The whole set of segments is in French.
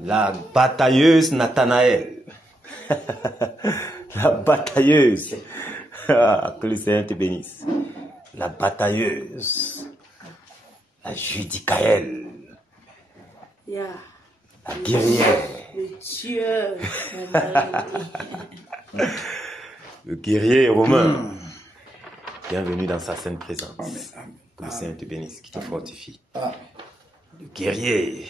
La batailleuse Nathanaël. La batailleuse. Ah, que le Seigneur te bénisse. La batailleuse. La Judicaël. Yeah. La guerrière. Le tueur. Mon mari. Le guerrier romain. Bienvenue dans sa sainte présence. Amen. Que le Seigneur te bénisse, qui te fortifie. Amen. Le guerrier.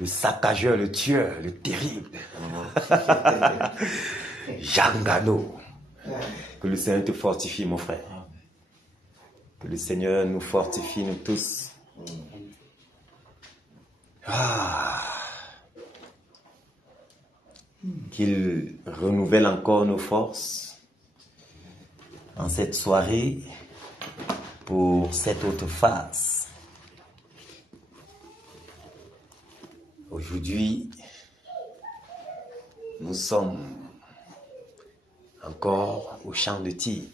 Le saccageur, le tueur, le terrible. Jangano. Que le Seigneur te fortifie, mon frère. Que le Seigneur nous fortifie, nous tous. Qu'il renouvelle encore nos forces en cette soirée pour cette autre phase. Aujourd'hui, nous sommes encore au champ de tir.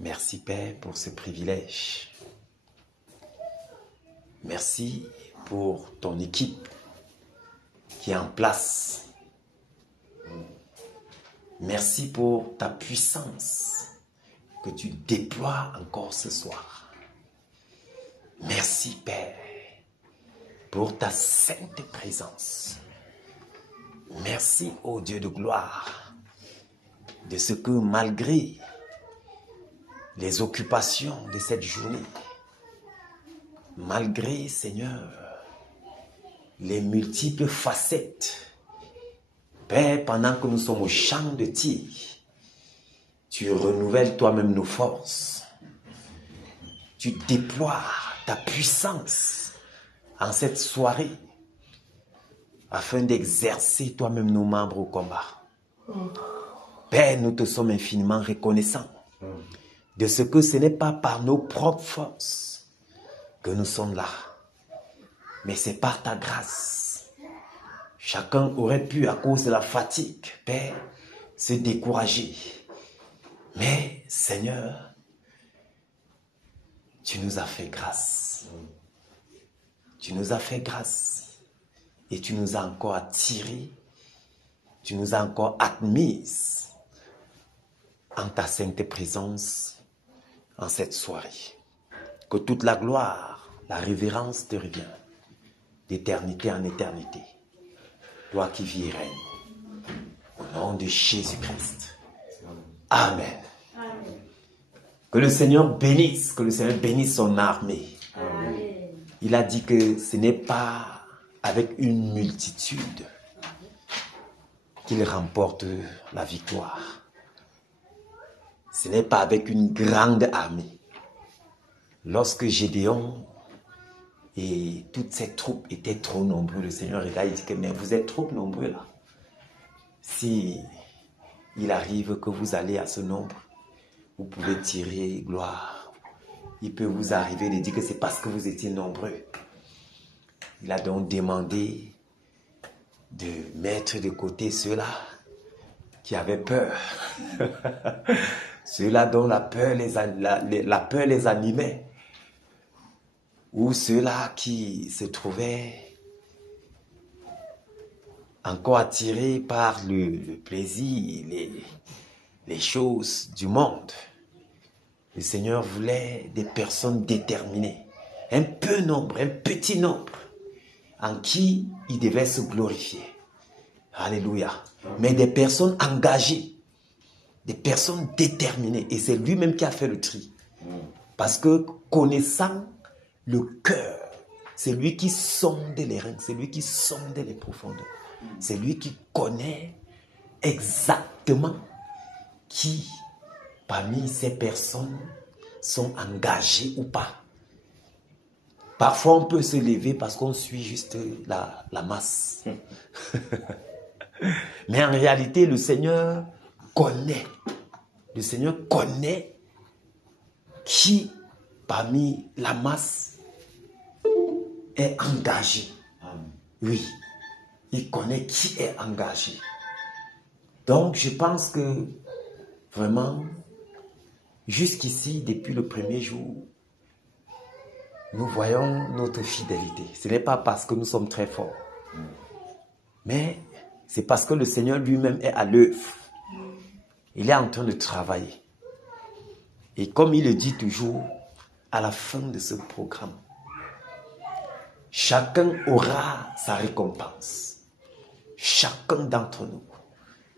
Merci Père pour ce privilège. Merci pour ton équipe qui est en place. Merci pour ta puissance que tu déploies encore ce soir. Merci Père pour ta sainte présence. Merci ô Dieu de gloire de ce que malgré les occupations de cette journée, malgré Seigneur les multiples facettes, Père, pendant que nous sommes au champ de tir, tu renouvelles toi-même nos forces. Tu déploies ta puissance en cette soirée afin d'exercer toi-même nos membres au combat. Père, nous te sommes infiniment reconnaissants de ce que ce n'est pas par nos propres forces que nous sommes là, mais c'est par ta grâce. Chacun aurait pu, à cause de la fatigue, Père, se décourager. Mais, Seigneur, tu nous as fait grâce. Tu nous as fait grâce. Et tu nous as encore attirés. Tu nous as encore admises en ta sainte présence en cette soirée. Que toute la gloire, la révérence te revient d'éternité en éternité. Toi qui vis et règnes. Au nom de Jésus-Christ. Amen. Amen. Que le Seigneur bénisse son armée. Amen. Il a dit que ce n'est pas avec une multitude qu'il remporte la victoire. Ce n'est pas avec une grande armée. Lorsque Gédéon et toutes ses troupes étaient trop nombreux, le Seigneur regarde et dit que mais vous êtes trop nombreux là. Si il arrive que vous allez à ce nombre, vous pouvez tirer gloire. Il peut vous arriver de dire que c'est parce que vous étiez nombreux. Il a donc demandé de mettre de côté ceux-là qui avaient peur. Ceux-là dont la peur les animait. Ou ceux-là qui se trouvaient encore attirés par le plaisir, les choses du monde. Le Seigneur voulait des personnes déterminées, un petit nombre, en qui il devait se glorifier. Alléluia. Mais des personnes engagées, des personnes déterminées. Et c'est lui-même qui a fait le tri. Parce que connaissant le cœur, c'est lui qui sonde les reins, c'est lui qui sonde les profondeurs. C'est lui qui connaît exactement qui parmi ces personnes sont engagées ou pas. Parfois, on peut se lever parce qu'on suit juste la masse. Mais en réalité, le Seigneur connaît. Le Seigneur connaît qui, parmi la masse, est engagé. Oui. il connaît qui est engagé. Donc, je pense que vraiment, jusqu'ici, depuis le premier jour, nous voyons notre fidélité. Ce n'est pas parce que nous sommes très forts, mais c'est parce que le Seigneur lui-même est à l'œuvre. Il est en train de travailler. Et comme il le dit toujours, à la fin de ce programme, chacun aura sa récompense. Chacun d'entre nous.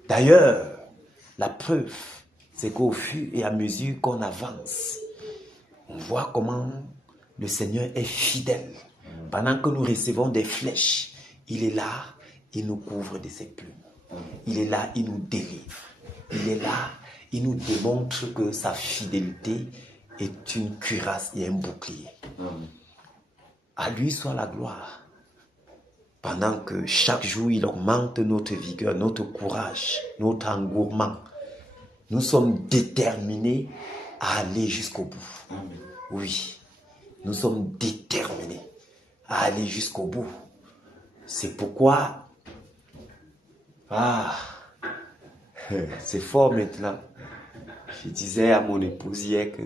D'ailleurs, la preuve, c'est qu'au fur et à mesure qu'on avance, on voit comment le Seigneur est fidèle. Pendant que nous recevons des flèches, il est là, il nous couvre de ses plumes. Il est là, il nous délivre. Il est là, il nous démontre que sa fidélité est une cuirasse et un bouclier. À lui soit la gloire. Pendant que chaque jour, il augmente notre vigueur, notre courage, notre engouement. Nous sommes déterminés à aller jusqu'au bout. Oui, nous sommes déterminés à aller jusqu'au bout. C'est pourquoi... c'est fort maintenant. Je disais à mon épouse hier que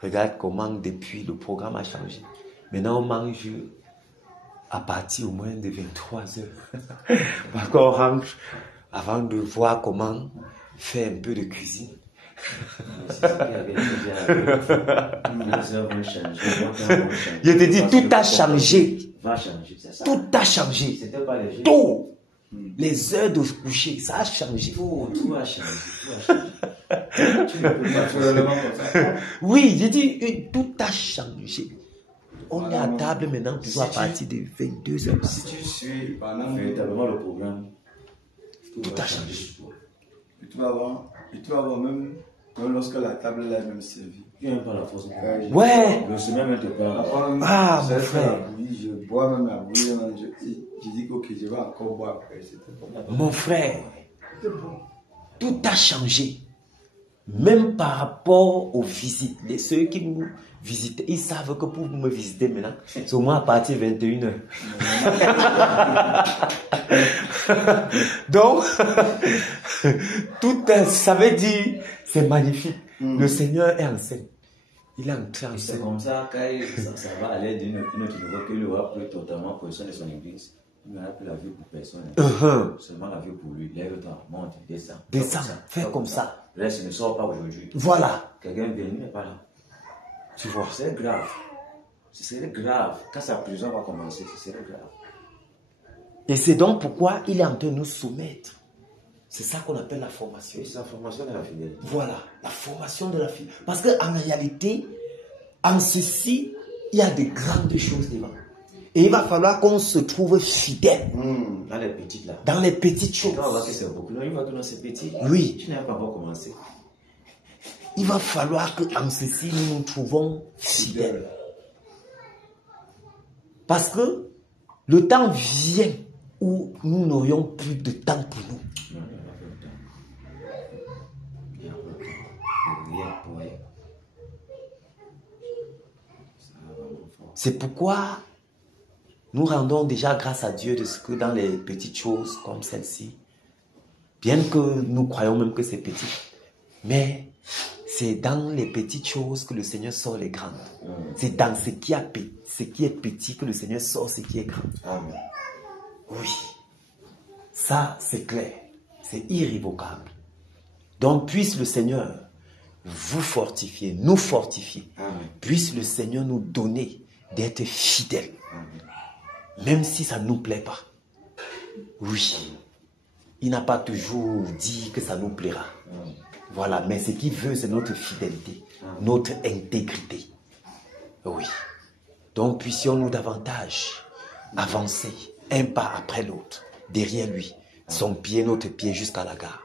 regarde comment depuis le programme a changé. Maintenant on mange à partir au moins de 23 heures. Parce qu'on rentre avant de voir comment faire un peu de cuisine. Je te dis, tout a changé. Tout a changé. Tout. Les heures de coucher, ça a changé. Tout a changé. Tu ne peux pas faire oui, j'ai dit, tout a changé. On est à table maintenant, toujours à partir de 22 heures. Si tu suis véritablement le programme, tout a changé. Et tu vas voir même lorsque la table là est même servie. Tu n'aimes pas la force. Ouais. Le semaine même te parle. Mon frère. Je bois même la bouillie. Je dis que ok, je vais encore boire après. Mon frère, tout a changé. Même par rapport aux visites. Ceux qui nous visitent, ils savent que pour me visiter maintenant, c'est au moins à partir de 21h. Donc, tout ça veut dire, c'est magnifique. Le Seigneur est en scène. Il est entré en scène. C'est comme ça, quand ça va aller d'une autre niveau, qu'il aura pris totalement possession de son église. Il n'aura plus la vie pour personne. Seulement la vie pour lui. Lève-toi, monte, descends. Descends, fais comme ça. Reste, ne sors pas aujourd'hui. Voilà. Quelqu'un vient, il n'est pas là. Tu vois. C'est grave. Ce serait grave. Quand sa prison va commencer, ce serait grave. Et c'est donc pourquoi il est en train de nous soumettre. C'est ça qu'on appelle la formation. Et c'est la formation de la fidélité. Voilà, la formation de la fidélité. Parce qu'en réalité, en ceci, il y a de grandes choses devant. Et il va falloir qu'on se trouve fidèle. Dans les petites là. Dans les petites choses. On va voir que c'est beaucoup. Non, il va que dans ces petits. Oui. Tu n'as pas encore commencé. Il va falloir qu'en ceci, nous nous trouvons fidèles. Parce que le temps vient où nous n'aurions plus de temps pour nous. Non, il n'y a pas de temps. Il n'y a pas de temps. Rien pour rien. Ça va vraiment fort. C'est pourquoi nous rendons déjà grâce à Dieu de ce que dans les petites choses comme celle-ci, bien que nous croyons même que c'est petit, mais c'est dans les petites choses que le Seigneur sort les grandes. C'est dans ce qui est petit que le Seigneur sort ce qui est grand. Amen. Oui, ça c'est clair, c'est irrévocable. Donc puisse le Seigneur vous fortifier, nous fortifier. Amen. Puisse le Seigneur nous donner d'être fidèles. Même si ça ne nous plaît pas. Oui. Il n'a pas toujours dit que ça nous plaira. Voilà. Mais ce qu'il veut, c'est notre fidélité. Notre intégrité. Oui. Donc, puissions-nous davantage avancer un pas après l'autre. Derrière lui. Son pied, notre pied jusqu'à la gare.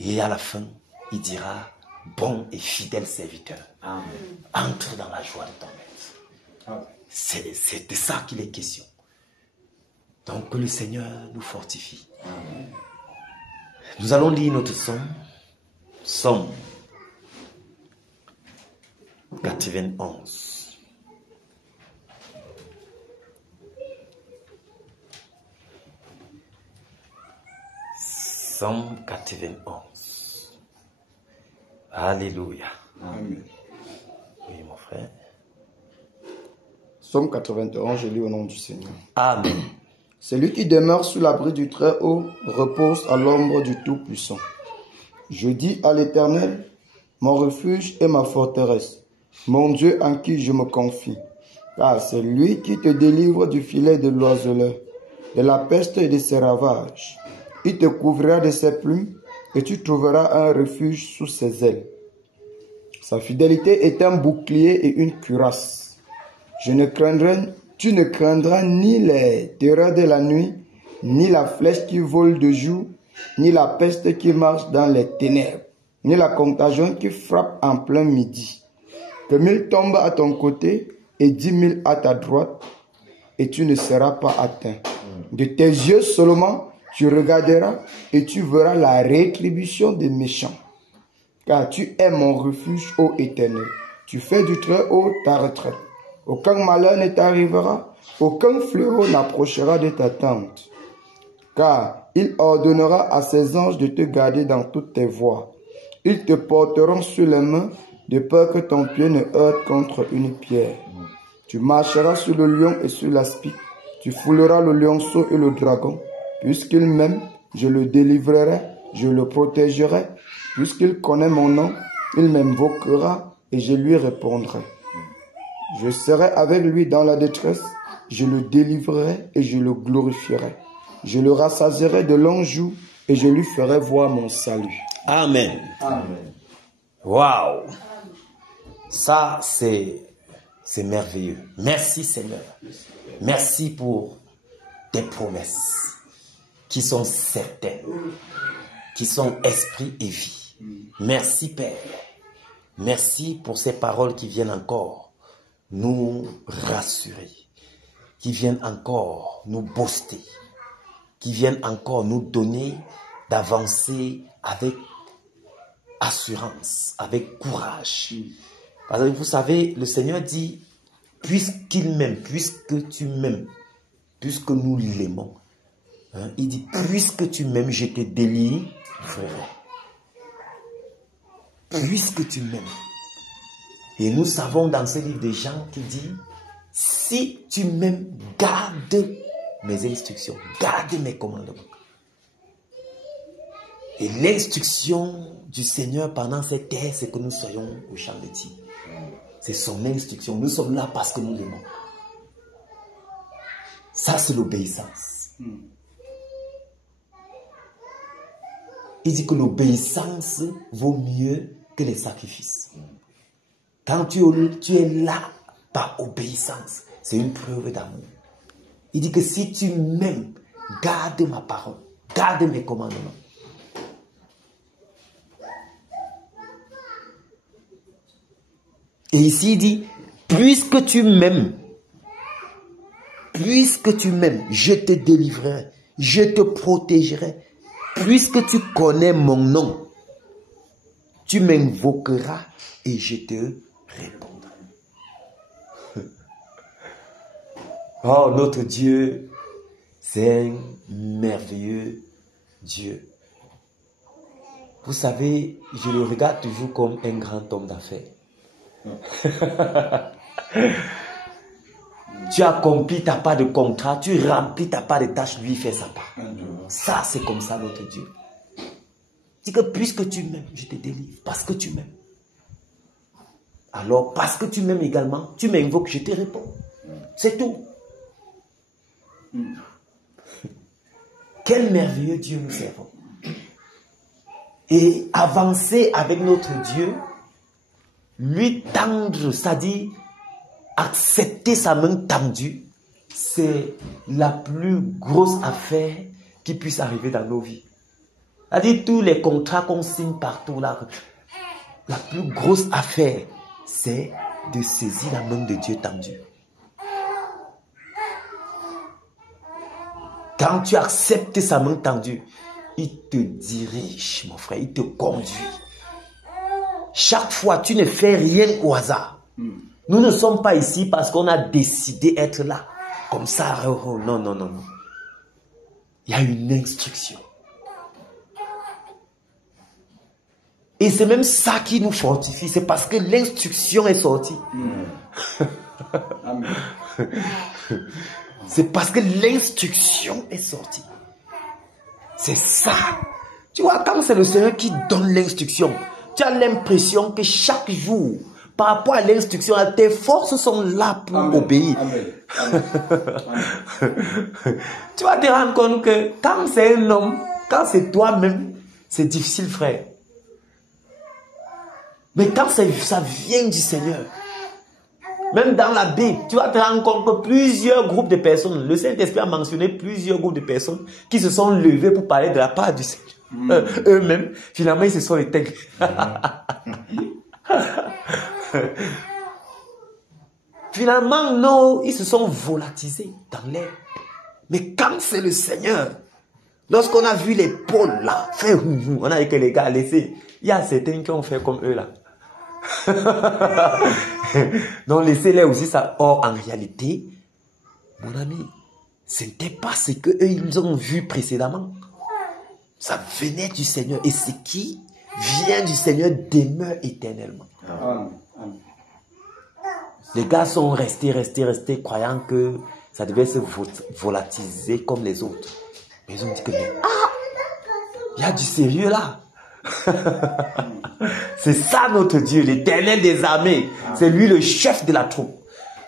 Et à la fin, il dira, bon et fidèle serviteur. Amen. Entre dans la joie de ton maître. C'est de ça qu'il est question. Donc que le Seigneur nous fortifie. Amen. Nous allons lire notre Somme 91. Psaume 91. Alléluia. Amen. Oui, mon frère. Psaume 91, je lis au nom du Seigneur. Amen. Celui qui demeure sous l'abri du Très-Haut repose à l'ombre du Tout-Puissant. Je dis à l'Éternel, mon refuge et ma forteresse, mon Dieu en qui je me confie. Car c'est lui qui te délivre du filet de l'oiseleur, de la peste et de ses ravages. Il te couvrira de ses plumes et tu trouveras un refuge sous ses ailes. Sa fidélité est un bouclier et une cuirasse. Tu ne craindras ni les terreurs de la nuit, ni la flèche qui vole de jour, ni la peste qui marche dans les ténèbres, ni la contagion qui frappe en plein midi. Que 1000 tombent à ton côté et 10 000 à ta droite, et tu ne seras pas atteint. De tes yeux seulement, tu regarderas et tu verras la rétribution des méchants. Car tu es mon refuge, ô Éternel. Tu fais du Très-Haut ta retraite. Aucun malheur ne t'arrivera, aucun fléau n'approchera de ta tente. Car il ordonnera à ses anges de te garder dans toutes tes voies. Ils te porteront sur les mains, de peur que ton pied ne heurte contre une pierre. Tu marcheras sur le lion et sur l'aspic. Tu fouleras le lionceau et le dragon. Puisqu'il m'aime, je le délivrerai, je le protégerai. Puisqu'il connaît mon nom, il m'invoquera et je lui répondrai. Je serai avec lui dans la détresse, je le délivrerai et je le glorifierai. Je le rassasierai de longs jours et je lui ferai voir mon salut. Amen. Amen. Waouh. Ça, c'est merveilleux. Merci Seigneur. Merci pour tes promesses qui sont certaines, qui sont esprit et vie. Merci Père. Merci pour ces paroles qui viennent encore nous rassurer, qui viennent encore nous booster, qui viennent encore nous donner d'avancer avec assurance, avec courage. Parce que vous savez, le Seigneur dit, puisqu'il m'aime, puisque tu m'aimes, puisque nous l'aimons, hein, il dit, puisque tu m'aimes, je te délivrerai. Puisque tu m'aimes. Et nous savons dans ce livre de Jean qui dit, si tu m'aimes, garde mes instructions, garde mes commandements. Et l'instruction du Seigneur pendant cette terre, c'est que nous soyons au champ de tir. C'est son instruction. Nous sommes là parce que nous l'aimons. Ça, c'est l'obéissance. Il dit que l'obéissance vaut mieux que les sacrifices. Quand tu es là par obéissance, c'est une preuve d'amour. Il dit que si tu m'aimes, garde ma parole, garde mes commandements. Et ici, il dit, puisque tu m'aimes, je te délivrerai, je te protégerai. Puisque tu connais mon nom, tu m'invoqueras et je te répondrai. Oh, notre Dieu, c'est un merveilleux Dieu. Vous savez, je le regarde toujours comme un grand homme d'affaires. Tu accomplis ta part de contrat, tu remplis ta part de tâches, lui fait sa part. Ça, c'est comme ça notre Dieu. Dis que puisque tu m'aimes, je te délivre. Parce que tu m'aimes. Alors, parce que tu m'aimes également, tu m'invoques, je te réponds. C'est tout. Quel merveilleux Dieu nous servons. Et avancer avec notre Dieu, lui tendre, c'est-à-dire accepter sa main tendue, c'est la plus grosse affaire qui puisse arriver dans nos vies. C'est-à-dire tous les contrats qu'on signe partout là, la plus grosse affaire, c'est de saisir la main de Dieu tendue. Quand tu acceptes sa main tendue, il te dirige, mon frère, il te conduit. Chaque fois, tu ne fais rien au hasard. Nous ne sommes pas ici parce qu'on a décidé d'être là. Comme ça, oh, non, non, non, non. Il y a une instruction. Et c'est même ça qui nous fortifie. C'est parce que l'instruction est sortie. Amen. C'est parce que l'instruction est sortie. C'est ça. Tu vois, quand c'est le Seigneur qui donne l'instruction, tu as l'impression que chaque jour, par rapport à l'instruction, tes forces sont là pour obéir. Amen. Amen. Amen. Tu vas te rendre compte que quand c'est un homme, quand c'est toi-même, c'est difficile, frère. Mais quand ça vient du Seigneur, même dans la Bible, tu vas te rendre compte que plusieurs groupes de personnes, le Saint-Esprit a mentionné plusieurs groupes de personnes qui se sont levés pour parler de la part du Seigneur. Eux-mêmes, finalement, ils se sont éteints. Finalement, non, ils se sont volatilisés dans l'air. Mais quand c'est le Seigneur, lorsqu'on a vu les pôles là, faire on a dit que les gars, laissez. Il y a certains qui ont fait comme eux là. Donc laissez-les aussi ça. Or, en réalité, mon ami, ce n'était pas ce qu'eux ils ont vu précédemment. Ça venait du Seigneur. Et ce qui vient du Seigneur demeure éternellement. Amen. Amen. Les gars sont restés, croyant que ça devait se volatiliser comme les autres. Mais ils ont dit que, il y a du sérieux là. C'est ça notre Dieu, l'Éternel des armées. C'est lui le chef de la troupe.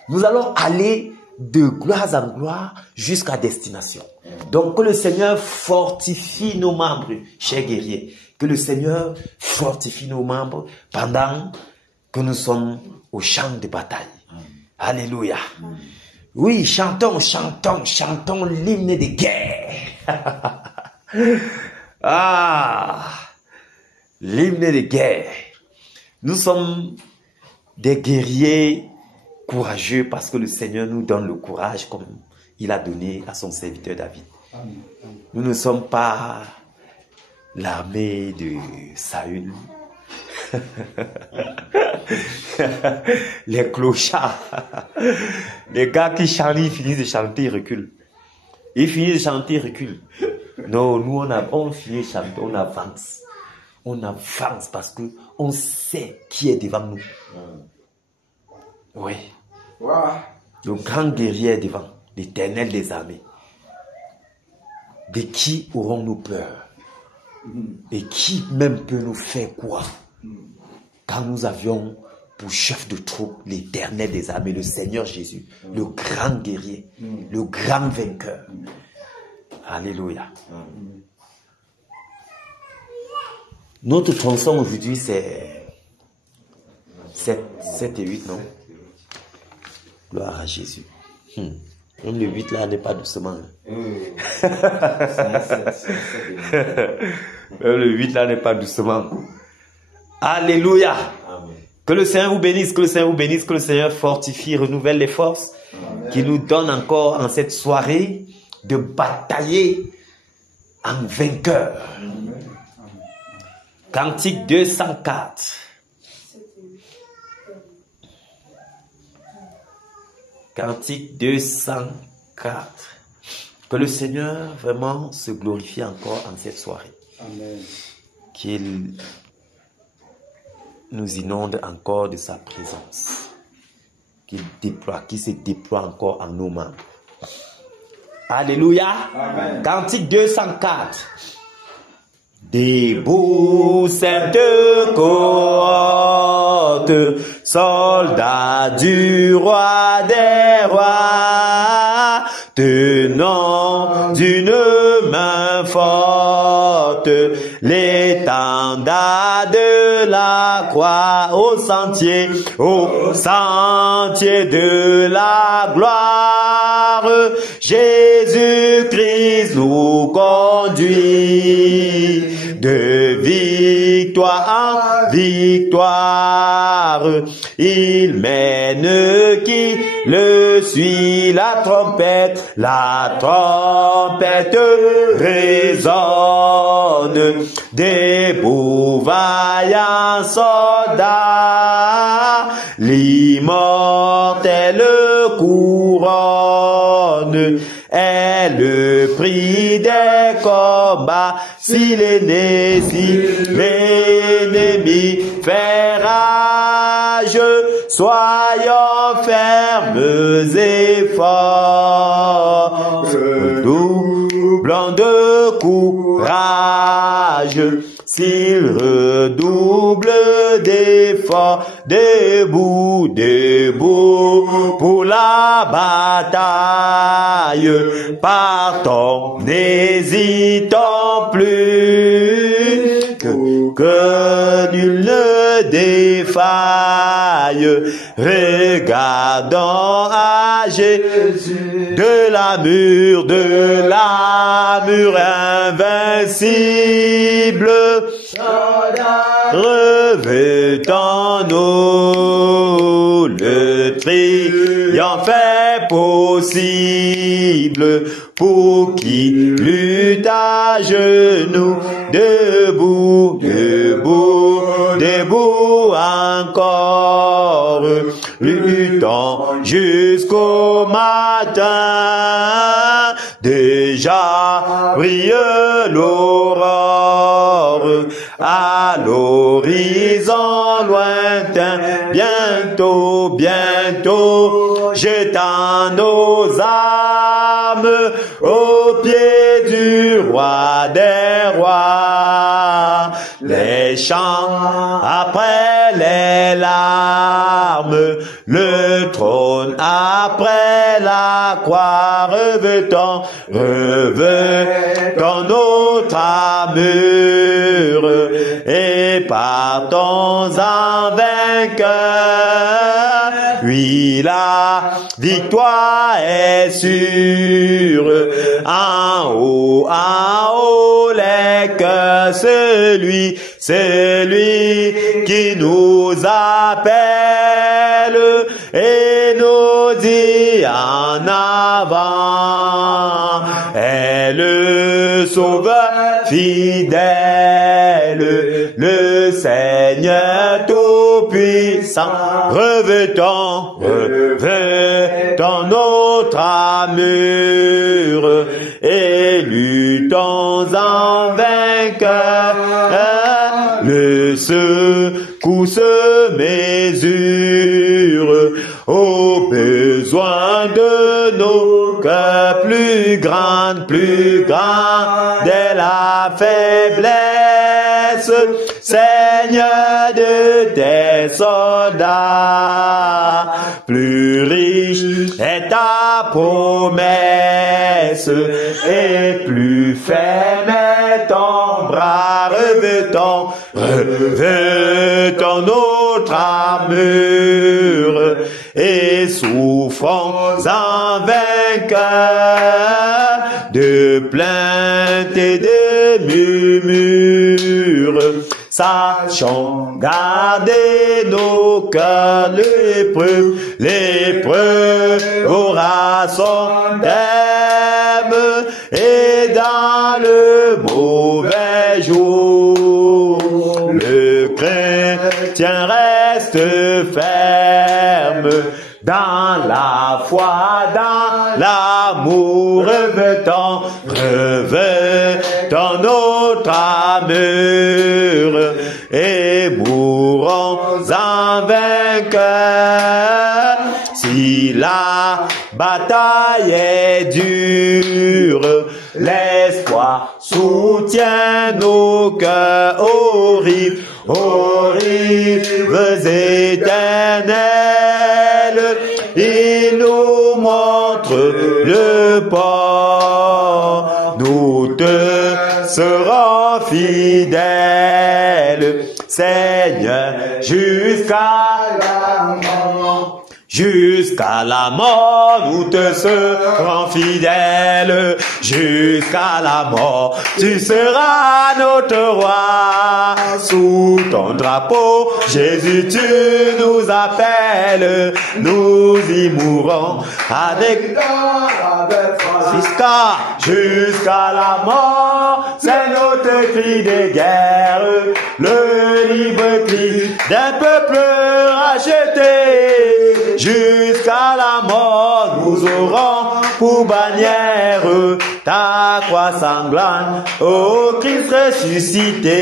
Nous allons aller de gloire en gloire jusqu'à destination. Donc que le Seigneur fortifie nos membres, chers guerriers. Que le Seigneur fortifie nos membres pendant que nous sommes au champ de bataille. Alléluia. Oui, chantons l'hymne de guerre. L'hymne de guerre. Nous sommes des guerriers courageux parce que le Seigneur nous donne le courage comme il a donné à son serviteur David. Nous ne sommes pas l'armée de Saül. Les clochards. Les gars qui chantent, ils finissent de chanter, ils reculent. Ils finissent de chanter, ils reculent. Non, nous on finit de chanter, on avance. On avance parce que on sait qui est devant nous. Oui. Wow. Le grand guerrier est devant, l'Éternel des armées. De qui aurons-nous peur? Et qui même peut nous faire quoi? Quand nous avions pour chef de troupe l'Éternel des armées, le Seigneur Jésus, le grand guerrier, le grand vainqueur. Alléluia. Notre tronçon aujourd'hui, c'est 7 et 8, non? Gloire à Jésus. Même le 8 là n'est pas doucement. Même le 8 là n'est pas doucement. Alléluia. Amen. Que le Seigneur vous bénisse, que le Seigneur vous bénisse, que le Seigneur fortifie, renouvelle les forces, qu'il nous donne encore en cette soirée de batailler en vainqueur. Cantique 204. Cantique 204. Que le Seigneur vraiment se glorifie encore en cette soirée. Amen. Qu'il nous inonde encore de sa présence. Qu'il se déploie encore en nos membres. Alléluia. Amen. Cantique 204. Debout cette cohorte, soldats du roi des rois, tenant d'une main forte l'étendard de la croix au sentier de la gloire. Jésus-Christ nous conduit de victoire en victoire. Il mène qui le suit, la trompette résonne. Debout vaillants soldats, l'immortelle couronne est le prix des combats. Si l'ennemi fait rage, soyons fermes et forts, doublant de courage, s'il redouble d'efforts, debout, debout, pour la bataille, partons, n'hésitons plus, que nul ne défaille, regardons à Jésus, de l'armure invincible, revêtons-nous le triomphe est possible pour qui lutte à genoux, debout, debout, debout encore, luttons jusqu'au matin, déjà brille l'aurore, à l'horizon lointain, bientôt, bientôt, jetant nos âmes aux pieds du roi des rois, les chants après les larmes, le trône après la croix, revêtons notre armure et partons en vainqueur. Oui, la victoire est sûre. En haut les cœurs, celui qui nous appelle et nous dit en avant est le sauveur fidèle, le Seigneur tout-puissant. Revêtons notre armure et luttons en vainqueur. Le secousse mesure aux besoins de nos cœurs, plus grande est la faiblesse, Seigneur de tes soldats, plus riche est ta promesse et plus ferme est ton bras. Revêtons notre armure et souffrons en vainqueur de plaintes et de murmures. Sachons garder nos cœurs, l'épreuve aura son terme, et dans le mauvais jour, le chrétien reste ferme. Dans la foi, dans l'amour, revêtons notre armure et mourons en vainqueur. Si la bataille est dure, l'espoir soutient nos cœurs aux rives éternelles. Il nous montre le port, nous te serons fidèles, Seigneur, jusqu'à la mort. Jusqu'à la mort, nous te serons fidèles. Jusqu'à la mort, tu seras notre roi. Sous ton drapeau, Jésus, tu nous appelles. Nous y mourrons avec jusqu'à la mort, c'est notre cri de guerre, le libre cri d'un peuple racheté. Jusqu'à la mort, nous aurons pour bannière ta croix sanglante, ô Christ ressuscité.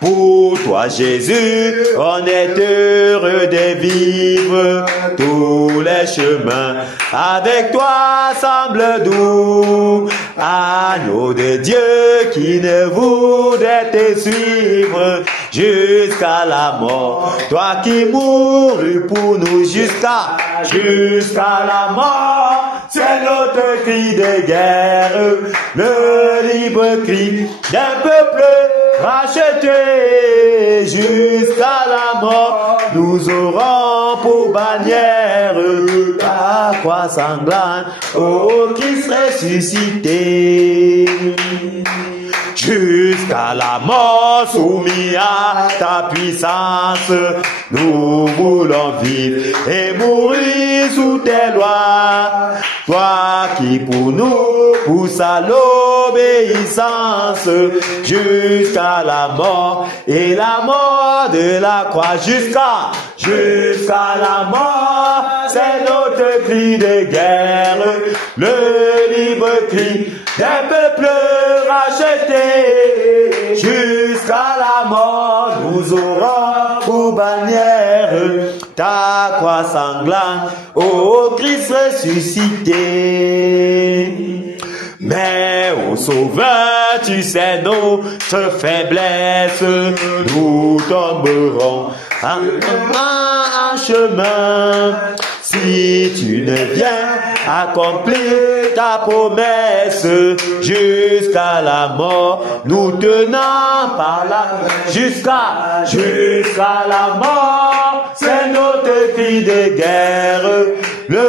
Pour toi, Jésus, on est heureux de vivre tous les chemins. Avec toi semble doux, agneau de Dieu qui ne voudrait te suivre jusqu'à la mort. Toi qui mourus pour nous jusqu'à la mort. C'est notre cri de guerre, le libre cri d'un peuple racheté jusqu'à la mort. Nous aurons pour bannière ta croix sanglante, ô Christ ressuscité. Jusqu'à la mort, soumis à ta puissance, nous voulons vivre et mourir sous tes lois. Toi qui pour nous pousse à l'obéissance, jusqu'à la mort et la mort de la croix, jusqu'à la mort, c'est notre cri de guerre, le libre cri d'un peuple racheté. Jusqu'à la mort, nous aurons pour bannière ta croix sanglante, ô Christ ressuscité. Mais ô Sauveur, tu sais notre faiblesse, nous tomberons en chemin. Si tu ne viens accomplir ta promesse jusqu'à la mort, nous tenons par la jusqu'à la mort, c'est notre cri de guerre, le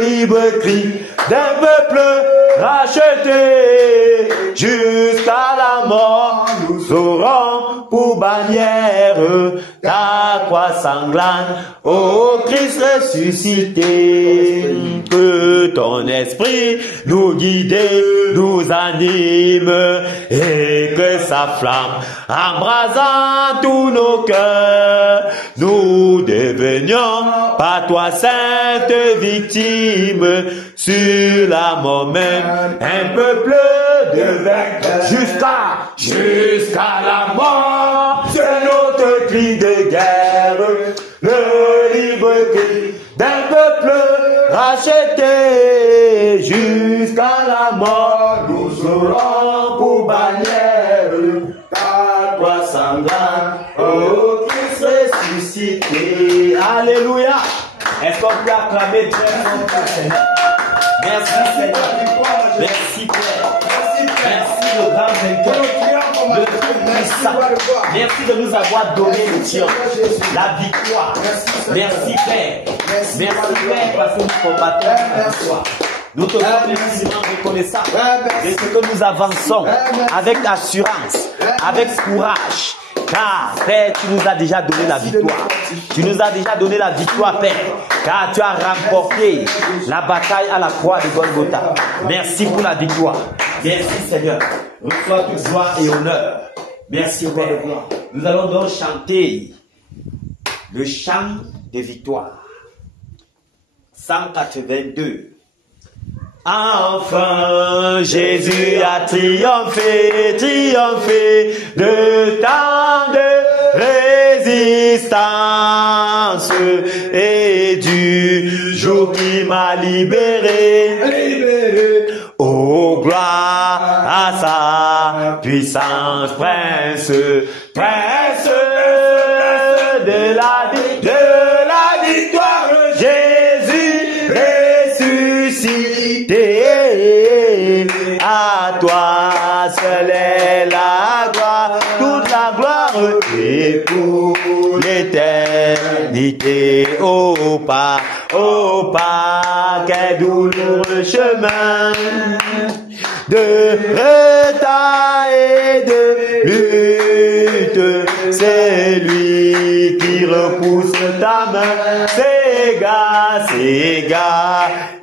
libre cri d'un peuple racheté. Jusqu'à la mort, nous aurons pour bannière ta croix sanglante, ô Christ ressuscité. Que ton esprit nous guide, nous anime, et que sa flamme embrasant tous nos cœurs, nous devenions par toi sainte victime, sur la mort même, un peuple de vainqueurs. Jusqu'à la mort, c'est notre cri de guerre, le libre cri d'un peuple racheté. Jusqu'à la mort, nous aurons pour bannière ta croix sanglante, ô Christ ressuscité. Alléluia. Est-ce qu'on peut acclamer Dieu son Seigneur? Merci Seigneur. Merci Père. Merci le grand vainqueur, le tout puissant. Merci de nous avoir donné le la victoire. Merci Père. Merci Père parce que nous combattons la victoire. Nous te sommes infiniment reconnaissants de ce que nous avançons avec assurance, avec courage. Car, Père, tu nous as déjà donné la victoire. Tu nous as déjà donné la victoire, Père. Car tu as remporté la bataille à la croix de Golgotha. Merci pour la victoire. Merci, Seigneur. Reçois toute gloire et honneur. Merci, Père. Nous allons donc chanter le chant de victoire. 182. Enfin, Jésus a triomphé de tant de résistance et du jour qui m'a libéré. Oh, gloire à sa puissance, prince de la victoire, Jésus ressuscité. À toi seul est la gloire, toute la gloire et pour l'éternité. Oh pas, quel douloureux chemin de retard et de lutte. C'est lui qui repousse ta main, s'égare,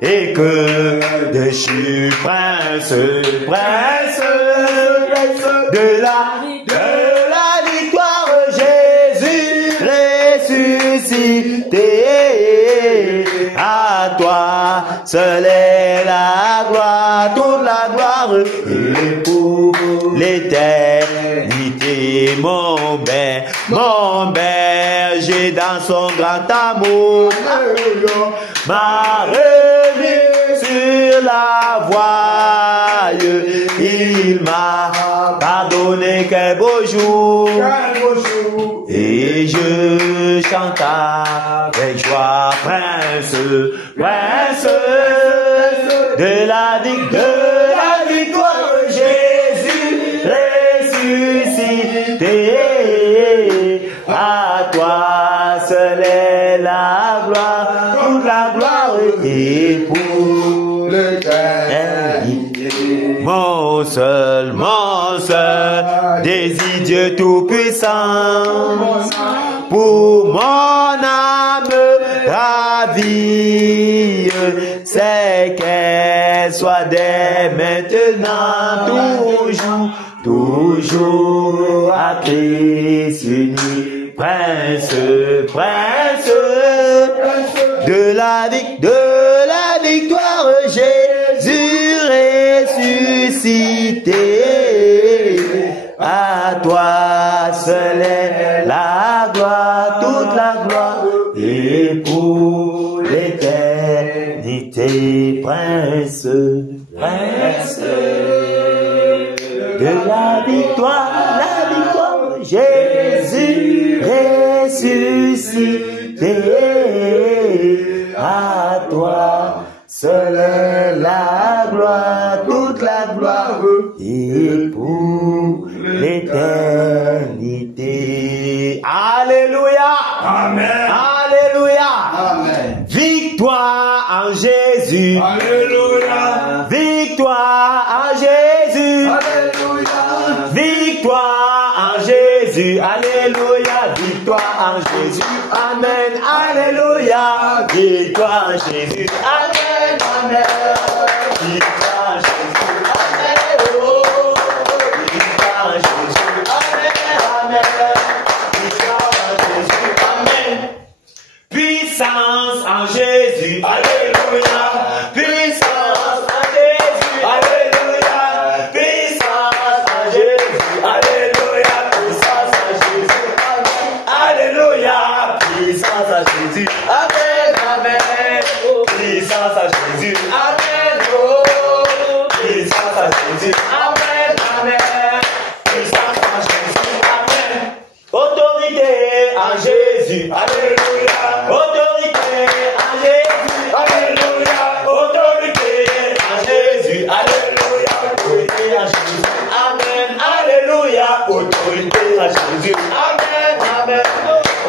et que déchu prince de la victoire, Jésus ressuscité. À toi seul est la gloire, toute la gloire et pour l'éternité. est mon berger dans son grand amour. M'a remis sur la voie. Il m'a pardonné quel beau jour. Et je chante avec joie, prince de la victoire, Jésus ressuscité. À toi seul est la gloire, toute la gloire et pour l'éternité. Mon seul désir, Dieu tout-puissant, pour mon âme ravie, c'est qu'elle soit dès maintenant, toujours à Christ uni, prince de la victoire, Jésus ressuscité. À toi seul est la gloire, toute la gloire, et pour l'éternité, prince de la victoire, Jésus ressuscité. À toi seul est la gloire, toute la gloire, et pour l'éternité. Alléluia. Amen. Alléluia. Amen. Victoire en Jésus. Alléluia. Victoire en Jésus. Alléluia. Victoire en Jésus. Alléluia. Victoire en Jésus. Amen. Alléluia. Victoire en Jésus. Amen. Amen. Victoire en Jésus. Amen. Oh. Victoire en Jésus. Amen. Amen. Victoire en Jésus. Amen. Puissance en Jésus. Alléluia. Puissance en Jésus. Alléluia. Puissance en Jésus. Alléluia. Puissance en Jésus. Amen. Alléluia. Puissance en Jésus. Amen. Amen. Oh. Puissance en Jésus. Amen. Oh. Puissance en Jésus. Amen. Amen. Puissance en Jésus. Amen. Autorité en Jésus. Alléluia. Autorité en Jésus. Alléluia. Autorité en Jésus. Alléluia. Autorité en Jésus. Amen. Alléluia. Autorité en Jésus. Amen. Amen.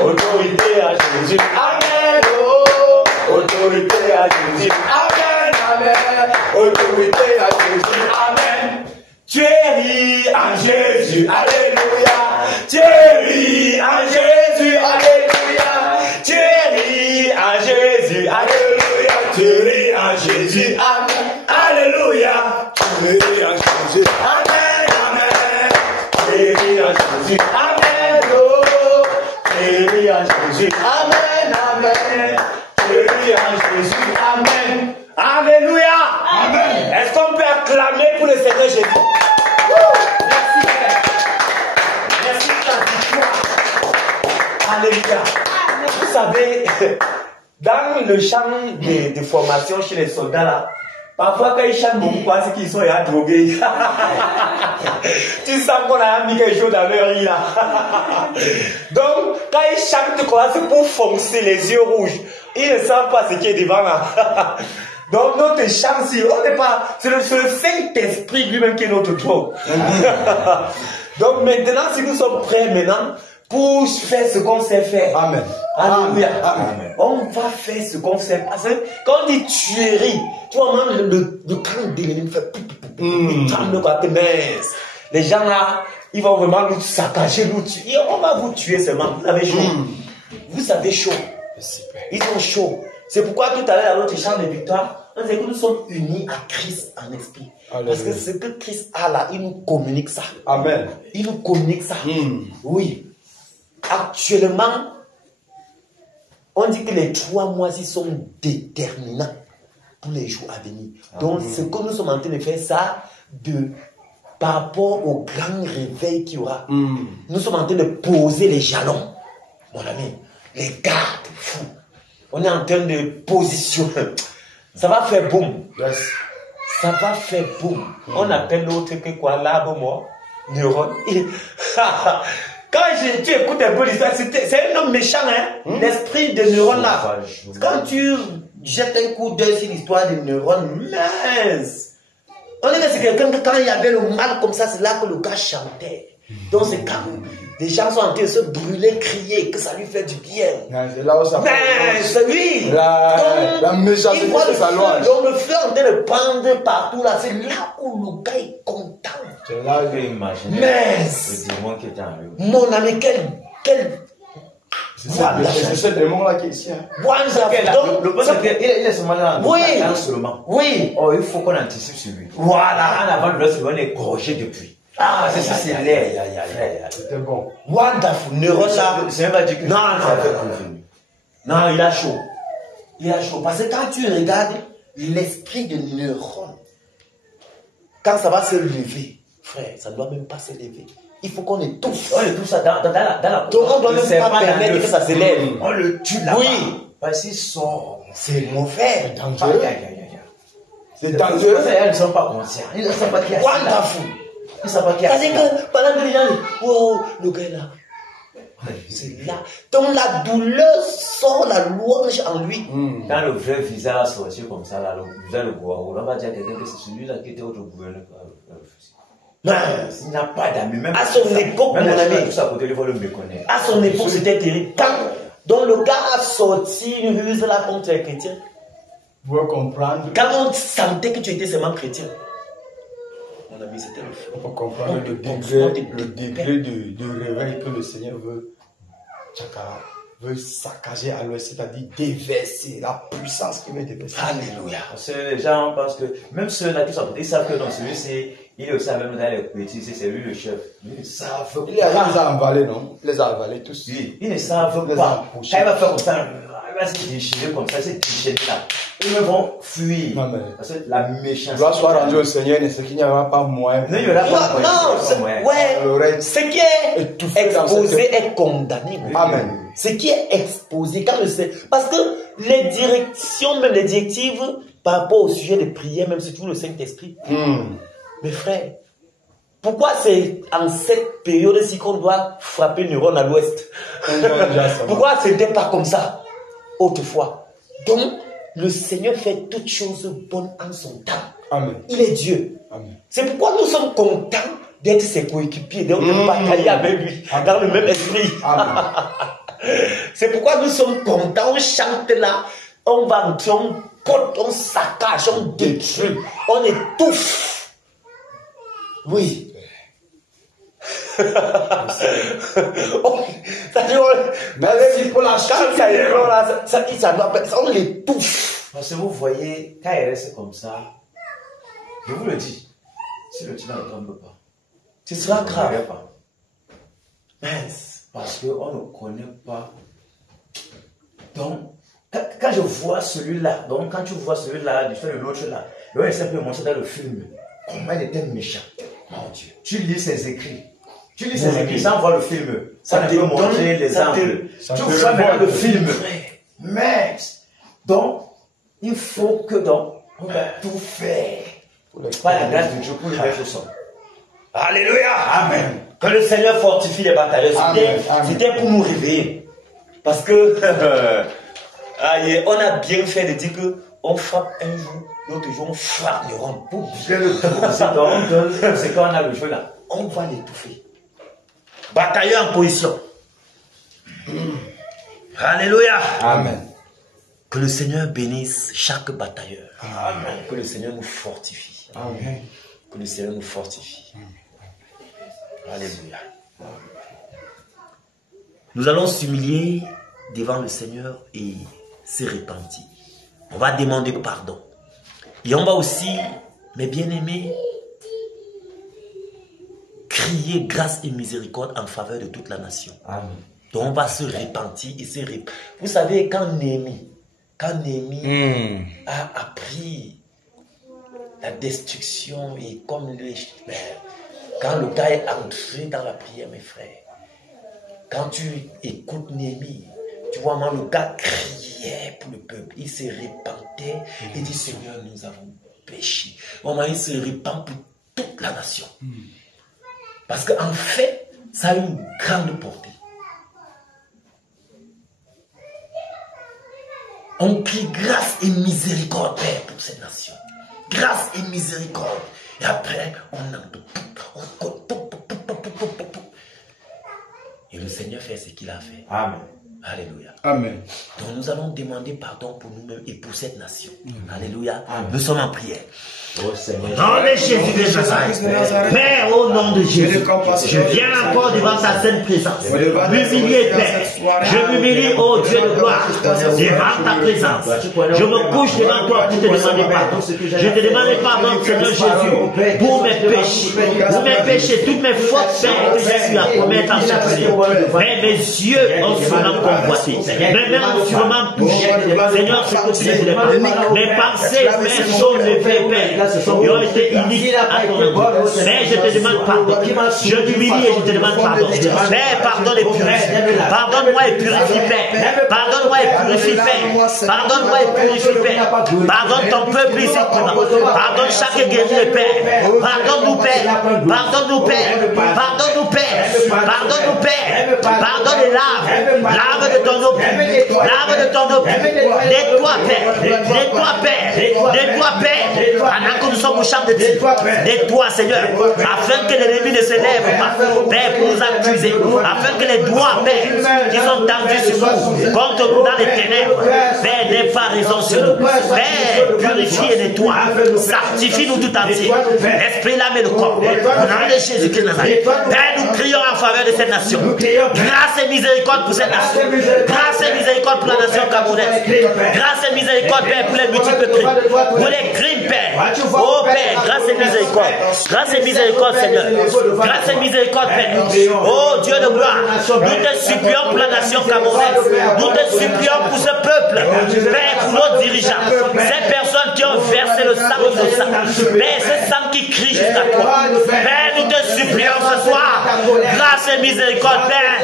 Autorité en Jésus. Amen. Oh. Autorité en Jésus. Amen. Amen. Autorité en Jésus. Amen. Tu es ri en Jésus. Alléluia. Tu es ri en Jésus. Alléluia. Tu es ri en Jésus. Alléluia. Tu ris en Jésus. Amen. Alléluia. Tu ris en Jésus. Amen. Amen. Tu ris en Jésus. Amen. Oh. Tu ris en Jésus. Amen. Amen. Tu ris en Jésus. Amen. Alléluia. Amen. Est-ce qu'on peut acclamer pour le Seigneur Jésus? Merci Père. Merci pour ta victoire. Alléluia. Vous savez, dans le champ de formation chez les soldats là, parfois quand ils chantent beaucoup, c'est qu'ils sont déjà drogués. Tu sens qu'on a mis quelque chose dans leur riz là. Donc, quand ils chantent, c'est pour foncer les yeux rouges. Ils ne savent pas ce qui est devant là. Donc notre chant, on n'est pas, c'est le Saint-Esprit lui-même qui est notre drogue. Donc maintenant, si nous sommes prêts maintenant pour faire ce qu'on sait faire. Amen. Alléluia. Amen. On va faire ce qu'on sait. Parce que quand on dit tuerie, tu vois, le cran de l'ennemi fait il tremble le côté mince. Les gens là, ils vont vraiment nous saccager, nous tuer. On va vous tuer seulement. Vous avez chaud. Vous avez chaud. Ils ont chaud. C'est pourquoi tout à l'heure, dans notre chant de victoire, on dit que nous sommes unis à Christ en esprit. Alléluia. Parce que ce que Christ a là, il nous communique ça. Amen. Il nous communique ça. Oui. Actuellement, on dit que les 3 mois, ils sont déterminants pour les jours à venir. Donc, ce que nous sommes en train de faire, ça, de par rapport au grand réveil qu'il y aura. Nous sommes en train de poser les jalons, mon ami, les garde-fous. On est en train de positionner. Ça va faire boum. Yes. Ça va faire boum. On appelle l'autre que quoi, l'arbre mort, neurone. Quand tu écoutes un peu l'histoire, c'est un homme méchant, hein? L'esprit de neurone là. Quand tu jettes un coup d'œil sur l'histoire des neurones, mince. On est que c'est quelqu'un que quand il y avait le mal comme ça, c'est là que le gars chantait. Donc c'est quand les gens sont en train de se brûler, crier, que ça lui fait du bien. C'est là où ça Mais c'est lui. La méchanceté il voit le de sa feu, loi. donc le feu en train de prendre partout là. C'est là où le gars est content. C'est là Je peux imaginer Mais le démon qui était en lui. mon ami, quel c'est ce démon-là qui est ici. Hein. Donc, Le problème, c'est qu'il est seulement là. Oui. Seulement. oui, Oh, il faut qu'on anticipe sur lui. voilà. En avant de l'autre, on est gorgé depuis. Ah, C'est ça, c'est l'air. C'était bon. Wonderful. Neurone là. C'est même pas dit que Non, ça non, fait non. prévenir. Non, il a chaud. Il a chaud. Parce que quand tu regardes l'esprit de neurone, quand ça va se lever, frère, ça ne doit même pas se lever. Il faut qu'on étouffe. On le touche ça dans la Donc on doit le même serpent pas dans permettre le que ça feu. s'élève. On le tue là-bas. Oui. Parce qu'il sort. C'est mauvais. Dangereux. Aïe, aïe, aïe, aïe. C'est Parce dangereux. qu'ils ne sont pas conscients. Ils ne savent pas qui a Wonderful. Ils ne savent pas qui a C'est-à-dire que pendant que les gens disent, wow, le gars est là. C'est là. Donc la douleur sort la louange en lui. Quand le vrai visage sorti comme ça, là, le visage de Gouaou, on va dire à quelqu'un que c'est celui-là qui était autre gouverneur. Mince. Il n'a pas d'amis. Même À son époque, même mon les gens ami. tous à côté, ils vont le méconnaître. À son époque, c'était terrible. Donc le gars a sorti une ruse là contre les chrétiens. Vous pouvez comprendre. Quand on sentait que tu étais seulement chrétien. Mon ami, c'était le feu. On peut comprendre On te le confronte degré, et le te degré de réveil que le Seigneur veut saccager à l'ouest, c'est-à-dire déverser la puissance qu'il veut déverser. Alléluia. Parce que les gens pensent que, même ceux-là qui sont à côté, ils savent que non, celui-ci, il est aussi même dans les petits, c'est lui le chef. Ils ne savent Il les a envalés, non? Il les a avalés tous. Oui, ils ne savent Les pas. Quand approcher. il va faire comme ça, il va se déchirer comme ça, se déchirer là. Ils vont fuir. Non, mais Parce que la méchanceté. gloire soit rendue au Seigneur, c'est qu'il n'y aura pas moyen. Non, il y aura pas Non, moyen. ouais. Ce qui est Étouffé dans exposé cette- est condamné. Amen. Ce qui est exposé, quand le Seigneur. Parce que les directions, même les directives, par rapport au sujet de prière, même si tu veux le Saint-Esprit. Mes frères, pourquoi c'est en cette période-ci qu'on doit frapper neurone à l'ouest? Pourquoi c'était pas comme ça autrefois? Donc, le Seigneur fait toutes choses bonnes en son temps. Amen. Il est Dieu. Amen. C'est pourquoi nous sommes contents d'être ses coéquipiers, donc de batailler avec lui, dans le même esprit. Amen. C'est pourquoi nous sommes contents, on chante là, on va entrer, on pote, on saccage, on détruit, on étouffe. Oui. Merci pour la Quand ça est long là, on l'étouffe. Parce que vous voyez, quand il reste comme ça, je vous le dis, si le tunnel ne tombe pas, Ce sera ne grave. pas. Mince. Parce qu'on ne connaît pas. Donc, quand je vois celui-là, donc quand tu vois celui-là, du fait de l'autre là, l'autre est simple montrer dans le film comment il était méchant. Mon Dieu. Tu lis ses écrits. Tu lis ses écrits sans voir le film. Ça te peut montrer donne- les ça te- angles. ça Tu te vois maintenant révolte. le film. Mais, donc, il faut que donc, on va tout faire. Par la grâce de Dieu pour les mettre au sol. Alléluia. Amen. Que le Seigneur fortifie les batailleurs. Amen, amen. C'était pour nous réveiller. Parce que aïe, on a bien fait de dire que on frappe un jour, l'autre jour on frappe le rond. Pour Bien le poser donc, c'est quand on a le jeu là. on va l'étouffer. Batailleur en position. Alléluia. Amen. Que le Seigneur bénisse chaque batailleur. Amen. Que le Seigneur nous fortifie. Amen. Que le Seigneur nous fortifie. Alléluia. Nous allons s'humilier devant le Seigneur et se repentir. On va demander pardon. Et on va aussi, mes bien-aimés, crier grâce et miséricorde en faveur de toute la nation. Amen. Donc on va se repentir et se repentir. Vous savez, quand Néhémie a appris la destruction et comme Quand le gars est entré dans la prière, mes frères, quand tu écoutes Néhémie, tu vois, le gars criait pour le peuple. Il se repentait et dit, Seigneur, nous avons péché. Il se repent pour toute la nation. Parce qu'en fait, ça a une grande portée. On crie grâce et miséricorde, Père, pour cette nation. Grâce et miséricorde. Et après, on et le Seigneur fait ce qu'il a fait. Amen. Alléluia. Amen. Donc nous allons demander pardon pour nous-mêmes et pour cette nation. Alléluia. Nous sommes en prière. Oh Seigneur. Dans le Jésus de Nazareth. Père, au nom de Jésus, je viens encore devant ta sainte présence. M'humilier, Père. Je m'humilie, ô Dieu de gloire, devant ta présence. Je me couche devant toi pour te demander pardon. Je te demande pardon, Seigneur Jésus, pour mes péchés, toutes mes fautes, Père, que je suis à commettre en chaque jour. Mais mes yeux ont sûrement convoité. Mes mains ont sûrement touché. Seigneur, c'est que tu es de mes pensées, mes sont levées, Père. Ils ont été iniques à ton nom. Mais je te demande pardon. Je m'humilie et je te demande pardon. Père, pardonne et purifie. Pardonne-moi et purifie, Père. Pardonne-moi et purifie, Père. Pardonne-moi et purifie, Père. Pardonne ton peuple ici. Pardonne chaque guerrier, Père. Pardonne-nous, Père. Pardonne-nous, Père. Pardonne-nous, Père. Pardonne-nous, Père. Pardonne et lave. Lave de ton eau. Lave de ton eau. Nettoie, Père. Nettoie, Père. Nettoie, Père. Pendant que nous sommes au champ de tir, nettoie, Seigneur, afin que l'ennemi ne se lève pas, Père, pour nous accuser, afin que les doigts, Père, qui sont tendus sur nous, contre nous dans les ténèbres, Père, n'aie pas raison sur nous. Père, purifie et nettoie, sanctifie-nous tout entier, l'esprit, l'âme et le corps, au nom de Jésus-Christ de Nazareth. Père, nous crions en faveur de cette nation. Grâce et miséricorde pour cette nation. Grâce et miséricorde pour la nation camerounaise. Grâce et miséricorde, Père, pour les multiples crimes. Pour les crimes, Père. Oh Père, grâce et miséricorde. Grâce et miséricorde, Seigneur. Grâce et miséricorde, Père. Oh Dieu de gloire. Nous te supplions pour la nation camerounaise. Nous te supplions pour ce peuple. Père, pour nos dirigeants. Ces personnes qui ont versé le sang de nos sang. Père, ce sang qui crie jusqu'à toi. Père, nous te supplions ce soir. Grâce et miséricorde, Père.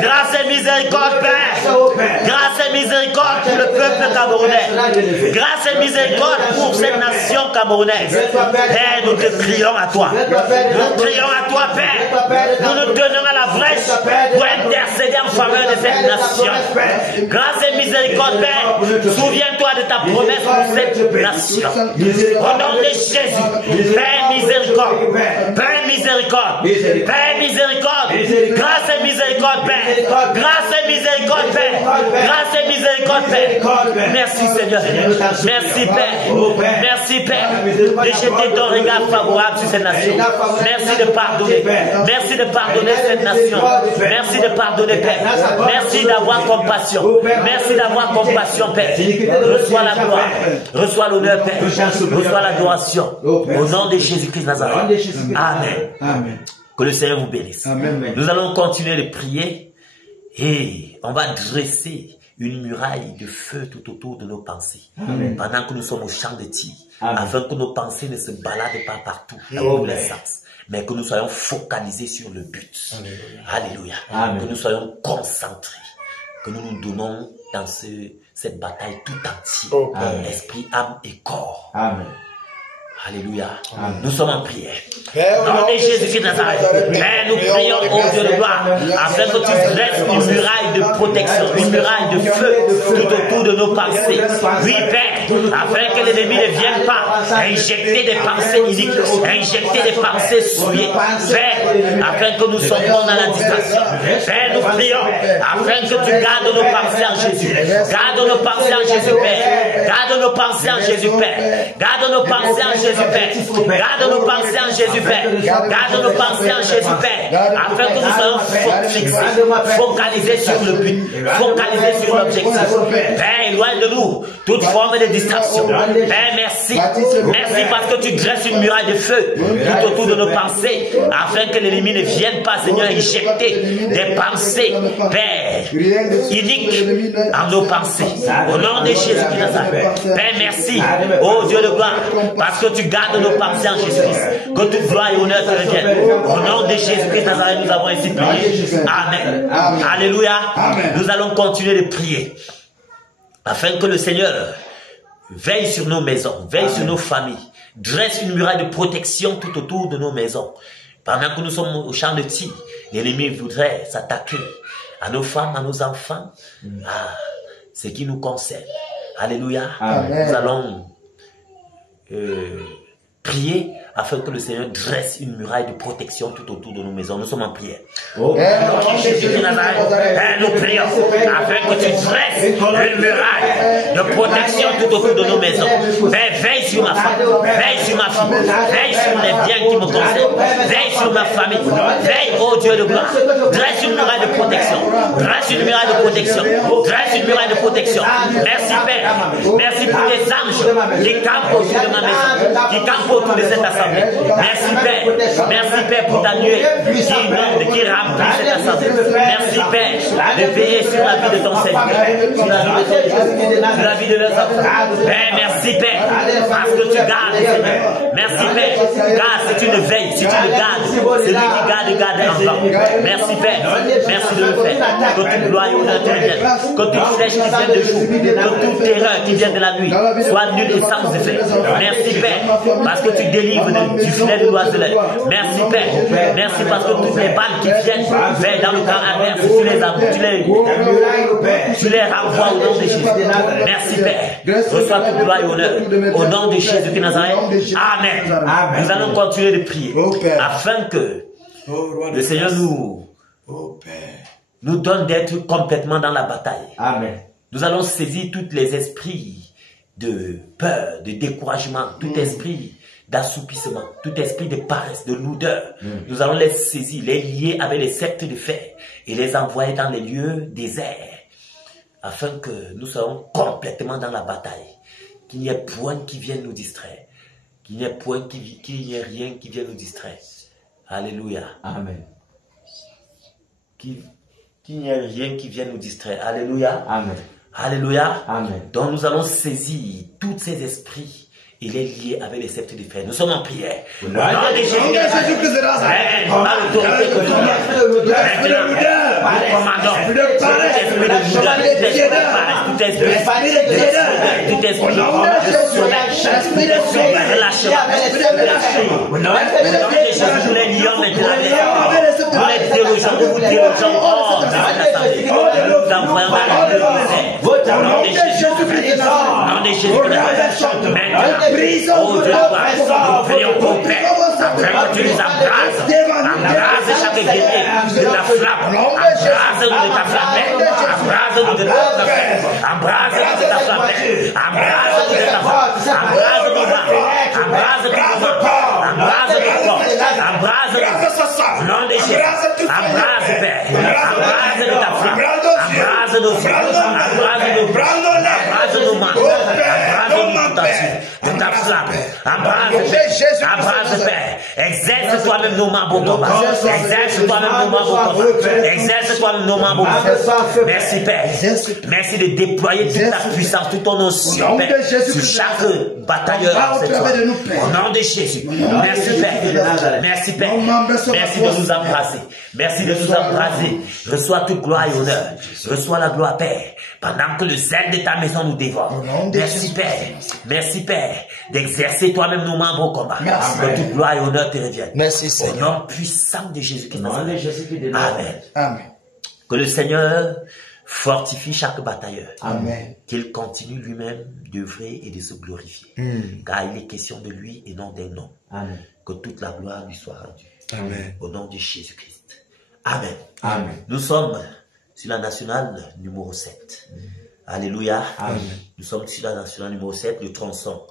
Grâce et miséricorde, Père. Grâce et miséricorde pour le peuple camerounais. Grâce et miséricorde pour cette nation camerounaise. Père, nous te crions à toi. Nous crions à toi, Père. Nous nous donnons à la brèche pour intercéder en faveur de cette nation. Grâce et miséricorde, Père. Souviens-toi de ta promesse pour cette nation. Au nom de Jésus, Père miséricorde. Père miséricorde. Père miséricorde. Grâce et miséricorde, Père. Grâce et miséricorde, Père. Grâce et miséricorde, Père. Merci, Seigneur. Merci, Père. Merci, Père, de jeter ton regard favorable sur cette nation. Merci de pardonner. Merci de pardonner cette nation. Merci de pardonner, Père. Merci d'avoir compassion. Merci d'avoir compassion, Père. Reçois la gloire. Reçois l'honneur, Père. Reçois l'adoration. Au nom de Jésus-Christ de Nazareth. Amen. Amen. Que le Seigneur vous bénisse. Amen. Nous allons continuer de prier et on va dresser une muraille de feu tout autour de nos pensées. Amen. Pendant que nous sommes au champ de tir, Amen. afin que nos pensées ne se baladent pas partout, dans tous les sens, mais que nous soyons focalisés sur le but. Alléluia. Amen. Que nous soyons concentrés, que nous nous donnons dans cette bataille tout entière, Amen. esprit, âme et corps. Amen. Alléluia. Amen. Nous sommes en prière. Père, Dans le nom de Jésus-Christ de Nazareth, Père, nous prions au Dieu de gloire, afin que tu dresses une muraille de protection, une muraille de feu tout autour de nos pensées. Oui, Père, afin que l'ennemi ne vienne pas injecter des pensées iniques, injecter des pensées souillées. Père, afin que nous soyons dans la distraction. Père, nous prions, afin que tu gardes nos pensées en Jésus. Garde nos pensées en Jésus, Père. Garde nos pensées en Jésus, Père. Garde nos pensées en Jésus, Père. Garde nos pensées en Jésus, Père. Garde nos pensées en Jésus, Père. Afin que nous soyons fixés, focalisés sur le but, focalisés sur l'objectif. Père, éloigne de nous toute forme de distraction. Père, merci. Merci parce que tu dresses une muraille de feu tout autour de nos pensées, afin que l'ennemi ne vienne pas, Seigneur, injecter des pensées, Père, iniques en nos pensées. Au nom de Jésus-Christ, Père, merci, ô Dieu de gloire, parce que tu gardes nos pensées en Jésus-Christ. Que toute gloire et honneur te reviennent. Au nom de Jésus-Christ Nazareth, nous avons ainsi prié. Amen. Alléluia. Nous allons continuer de prier. Afin que le Seigneur veille sur nos maisons, veille sur nos familles, dresse une muraille de protection tout autour de nos maisons. Pendant que nous sommes au champ de tir, l'ennemi voudrait s'attaquer à nos femmes, à nos enfants, à ce qui nous concerne. Alléluia. Nous allons prier afin que le Seigneur dresse une muraille de protection tout autour de nos maisons. Nous sommes en prière. Nous prions afin que tu dresses une muraille de protection tout autour de nos maisons. Veille sur ma femme, veille sur ma fille, veille sur les biens qui me concernent, veille sur ma famille, veille, oh Dieu de gloire. Dresse une muraille de protection, dresse une muraille de protection, dresse une muraille de protection. Merci Père, merci pour les anges qui campent autour de ma maison, qui campent autour de cette assemblée. Merci Père pour ta nuée qui inonde, qui remplit cette assemblée. Merci Père de veiller sur la vie de ton Seigneur, sur la vie de ton Jésus, sur la vie de leurs enfants. Père, merci Père, parce que tu gardes, Seigneur. Merci Père, car si tu le veilles, si tu le gardes, celui qui garde l'enfant. Merci Père, merci de le faire. Que toute gloire et honneur te revienne, que toute flèche qui vient de jour, que toute terreur qui vient de la nuit soit nulle et sans effet. Merci Père, parce que tu délivres du filet de l'oiseleur. Merci Père, merci parce que toutes les balles qui viennent dans le camp adverse, tu les renvoies au nom de Jésus. Merci Père, reçois toute gloire et honneur au nom de Jésus de Nazareth. Amen. Nous allons continuer de prier afin que le Seigneur nous donne d'être complètement dans la bataille. Amen. Nous allons saisir tous les esprits de peur, de découragement, tout esprit d'assoupissement, tout esprit de paresse, de lourdeur. Nous allons les saisir, les lier avec les sceptres de fer et les envoyer dans les lieux déserts afin que nous soyons complètement dans la bataille. Qu'il n'y ait point qui vienne nous distraire. Qu'il n'y ait point qu'il n'y ait rien qui vienne nous distraire. Alléluia. Amen. Qu'il n'y ait rien qui vienne nous distraire. Alléluia. Amen. Alléluia. Amen. Donc nous allons saisir tous ces esprits et les lier avec les sceptres du fer. Nous sommes en prière. Au nom de Jésus-Christ de Nazareth. Par l'autorité que nous avons. Maintenant, nous commandons tout esprit de lourdeur, tout esprit de tout esprit de relâchement. Au nom de Jésus, nous les lions maintenant. Nous les délogeons, nous vous délogeons hors de cette assemblée. Nous vous envoyons dans le désert. Au nom de Jésus, au nom de Jésus, maintenant, oh Dieu, nous prions pour paix, afin que tu nous embrases chaque guerrier de ta flamme, embrase-nous de ta flamme, embrase-nous de ta flamme, embrase-nous de ta flamme, embrase-nous de ta flamme, embrase-nous de au nom de Jésus, embrase Père, embrase de ta flamme, embrase nos yeux, embrase nos mains, de ta flamme, embrase Père, exerce toi-même nos membres au combat, exerce toi-même nos membres au combat, exerce toi-même nos membres au combat. Merci Père, merci de déployer toute ta puissance, toute ton onction Père, sur chaque batailleur cette soirée. Au nom de Jésus, merci Père, merci Père, merci de nous embrasser, merci de nous embrasser. Reçois toute gloire et honneur, reçois la gloire Père, pendant que le zèle de ta maison nous dévore. Merci Père, d'exercer toi-même nos membres au combat. Que toute gloire et honneur te reviennent. Merci Seigneur. Au nom puissant de Jésus-Christ. Amen. Amen. Que le Seigneur fortifie chaque batailleur. Amen. Qu'il continue lui-même d'œuvrer et de se glorifier. Car il est question de lui et non des noms. Amen. Que toute la gloire lui soit rendue. Amen. Au nom de Jésus-Christ. Amen. Amen. Nous sommes sur la nationale numéro 7. Alléluia. Amen. Nous sommes sur la nationale numéro 7, le tronçon,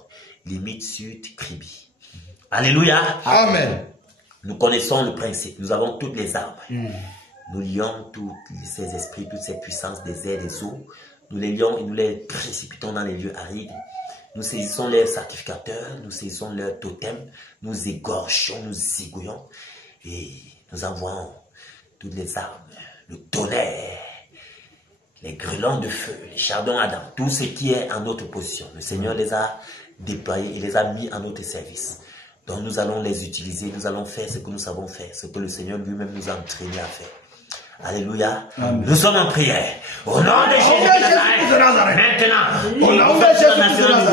limite sud, Kribi. Alléluia. Amen. Nous connaissons le principe. Nous avons toutes les armes. Nous lions tous ces esprits, toutes ces puissances des airs, des eaux. Nous les lions et nous les précipitons dans les lieux arides. Nous saisissons leurs sacrificateurs, nous saisissons leurs totems, nous égorgeons, nous zigouillons et nous envoyons toutes les armes, le tonnerre, les grêlons de feu, les chardons ardents, tout ce qui est en notre position. Le Seigneur les a déployés, il les a mis à notre service. Donc nous allons les utiliser, nous allons faire ce que nous savons faire, ce que le Seigneur lui-même nous a entraînés à faire. Alléluia. Amen. Nous sommes en prière. Au nom de Jésus de Nazareth. Maintenant, au nom de Jésus de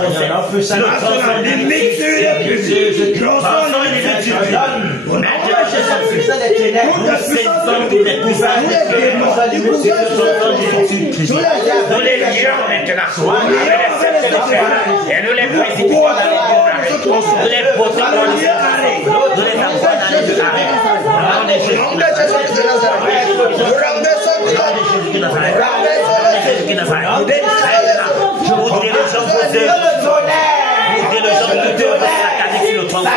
nous les lions maintenant. Et nous les précipitons dans les arrêts. Nous les portons dans les arrêts. Nous les envoyons dans les arrêts. Au nom de Jésus de Nazareth. Je voudrais les gens vos œuvres. Montez le gens toutes œuvres sataniques sur le tronçon.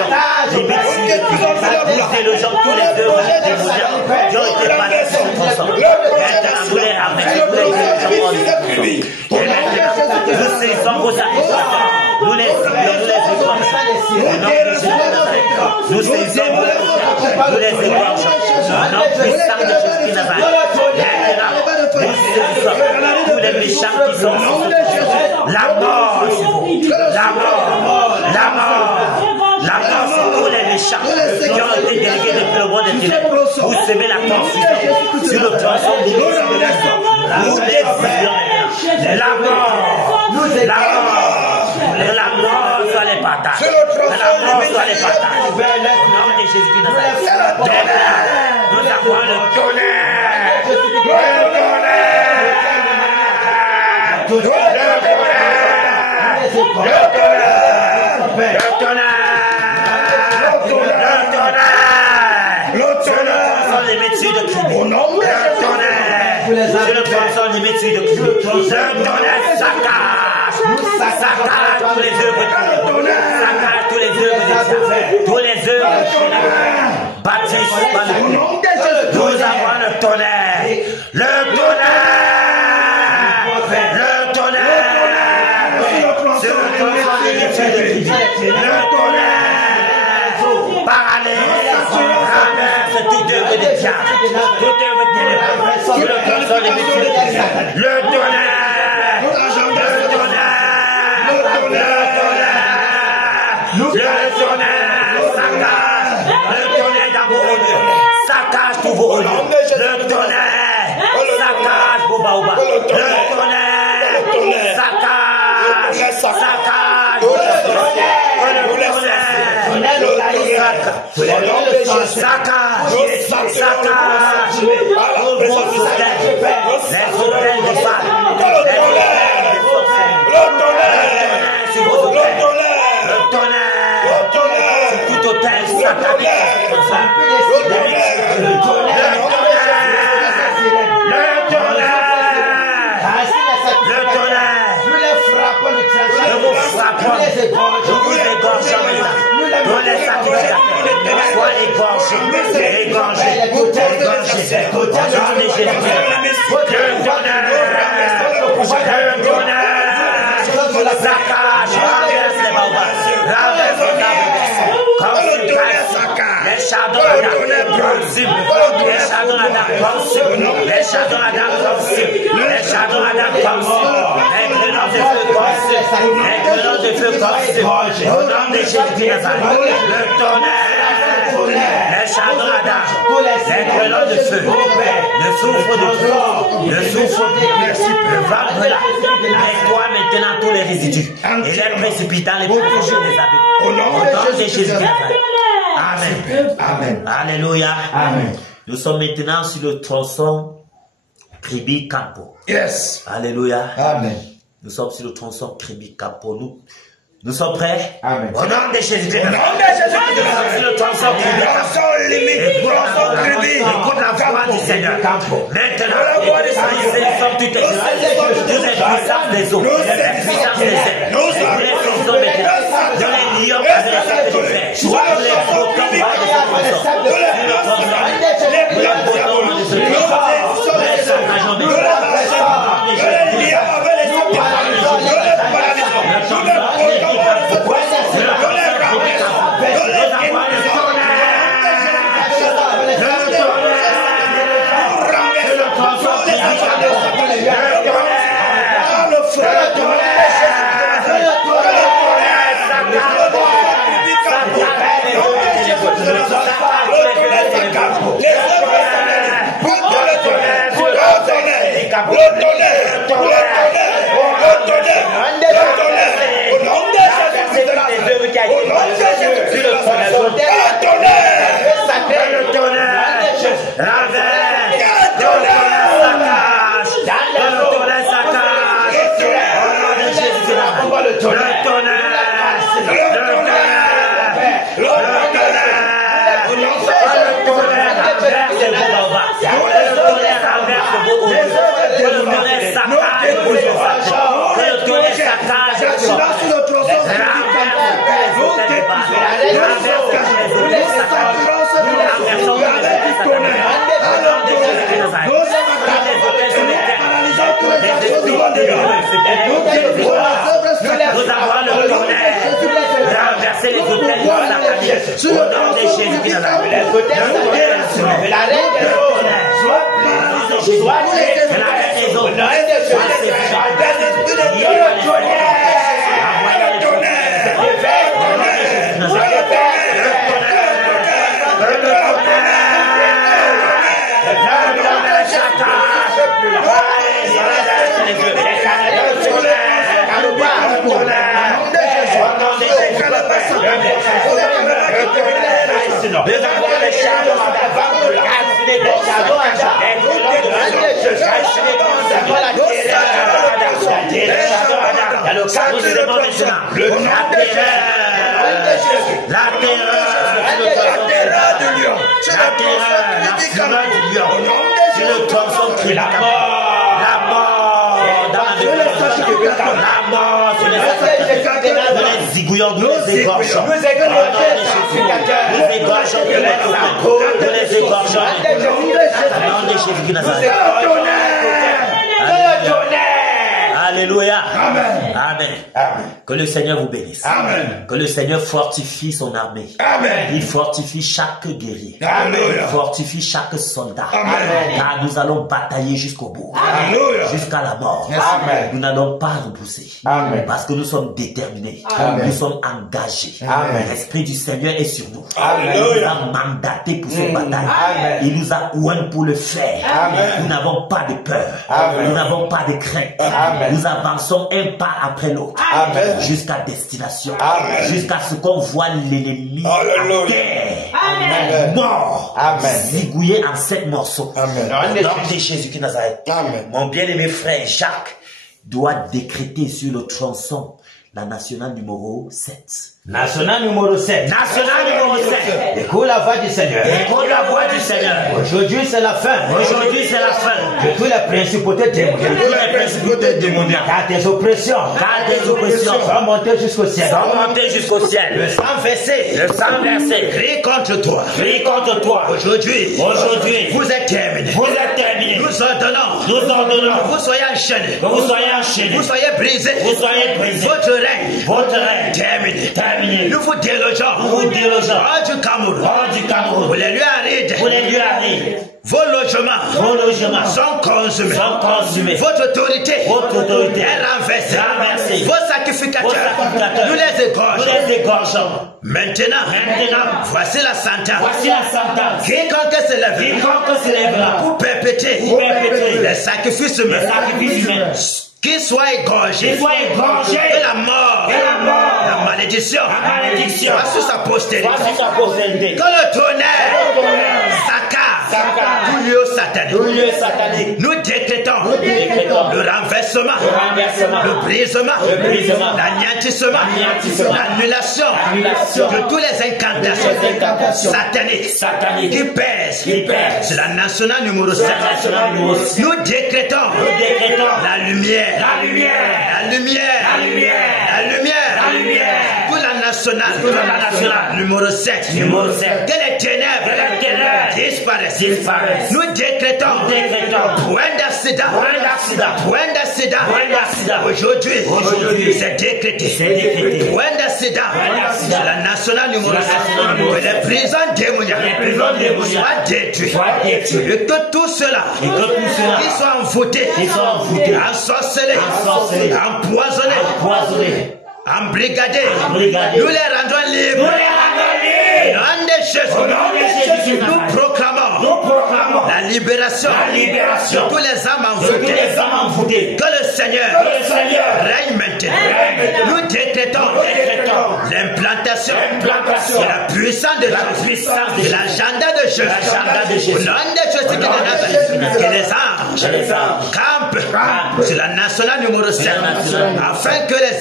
Montez le gens tous les œuvres démoniaques qui ont été basées sur le tronçon. Maintenant, vous les ramenez. Et maintenant, nous saisissons vos satisfacteurs. Nous les égorgeons. Nous saisissons vos satisfacteurs. Nous les égorgeons. Au nom puissant de Jésus de Nazareth. Maintenant, nous saisissons tous les méchants qui sont sur la mort, la mort, la mort. La mort sur tous les méchants qui ont été délégués depuis le monde des ténèbres. Vous semez la confusion sur le tronçon de nous. Nous les la mort, la mort soit les patates. La mort soit les patates. Au nom de Jésus de Nazareth. Nous avons le tonnerre. Le tous les œuvres bâtis par le nous avons le tonnerre, le tonnerre, paralyse, renverse toute œuvre des diables, toute œuvre ténébreuse, sur le tronçon des métiers, le tonnerre. Saccage tous vos religieux. Le tonnerre saccage vos baobabs. Le tonnerre saccage. Et les précipitant les profondeurs des abîmes. Au nom de Jésus. Amen. Amen. Alléluia. Amen. Nous sommes maintenant sur le tronçon Kribi Campo. Yes. Alléluia. Amen. Nous sommes sur le tronçon Kribi Campo. Nous sommes prêts? Amen. Au nom de Jésus. Au nom de Jésus. Nous sommes sur le tronçon Kribi Campo. Écoute la voix du Seigneur. Maintenant, nous sommes toutes les puissances des eaux, les puissances des airs. Nous les faisons maintenant. Dans les lions, avec les sacs de fer. Nous les votons par des opposants. Nous les votons de ce Nous les engageons maintenant. casser les hôtels de la famille. Au nom de Jésus qui Nazareth. Les hôtels de la reine des eaux. Soit brisé. Soit brisé. La reine des eaux. La reine des eaux. Alléluia. Amen. Amen. Amen. Que le Seigneur vous bénisse. Amen. Que le Seigneur fortifie son armée. Amen. Il fortifie chaque guerrier. Amen. Il fortifie chaque soldat. Amen. Car nous allons batailler jusqu'au bout. Amen. Jusqu'à la mort. Amen. Nous n'allons pas repousser. Amen. Parce que nous sommes déterminés. Amen. Nous sommes engagés. Amen. L'Esprit du Seigneur est sur nous. Amen. Il nous a mandatés pour cette bataille. Amen. Il nous a oint pour le faire. Amen. Nous n'avons pas de peur. Amen. Nous n'avons pas de crainte. Amen. Nous avançons un pas après l'autre jusqu'à destination, jusqu'à ce qu'on voit l'ennemi à terre, mort, zigouillé en 7 morceaux. Au nom de Jésus qui Nazareth. Mon bien-aimé frère Jacques doit décréter sur le tronçon la nationale numéro 7. National numéro 7. National numéro 7. Écoute la voix du Seigneur. Écoute la voix du Seigneur. Aujourd'hui c'est la fin. Aujourd'hui c'est la fin. De toutes les principautés démoniaques. De toutes les principautés démoniaques. Car tes oppressions. Car tes oppressions. Sont montées jusqu'au ciel. Sont montées jusqu'au ciel. Le sang versé. Le sang versé. Crie contre toi. Crie contre toi. Aujourd'hui. Aujourd'hui. Vous êtes terminé. Vous êtes terminé. Nous ordonnons. Nous ordonnons. Que vous soyez enchaînés. Que vous soyez enchaînés. Vous soyez brisés. Vous soyez brisés. Votre règne. Votre règne. Terminé. Nous vous délogeons. Nous vous délogeons. Hors du Cameroun. Hors du Cameroun. Vous les lieux arides. Vous les lieux arides. Vos logements sont consumés. Sont consumés. Votre autorité est renversée. Vos sacrificateurs, nous les égorgeons. Nous les égorgeons. Maintenant, voici la sentence. Voici la sentence. Quiconque s'élèvera pour perpétrer les sacrifices humains. Qu'il soit égorgé de la mort, la malédiction, soit sur sa postérité. Que le tonnerre saccage tout lieu satanique. Nous décrétons le renversement, le brisement, l'anéantissement, l'annulation de tous les incantations sataniques qui pèsent sur la nationale numéro 7. Nous décrétons la lumière. La lumière. Pour la nationale. Numéro 7. Que les ténèbres disparaissent. Nous décrétons. Point d'accident. Aujourd'hui. C'est décrété. Point d'accident. C'est la nationale numéro 7. Que les prisons démoniaques soient détruites. Et que tout cela qui soit envoûté, ensorcelé, empoisonné, embrigadé, nous les rendons libres. Au nom de Jésus, nous proclamons la libération de tous les âmes envoûtées. Que le Seigneur règne maintenant. Nous décrétons l'implantation de la puissance de l'agenda de Jésus. Au nom de Jésus, que les anges campent sur la nationale numéro 7 afin que les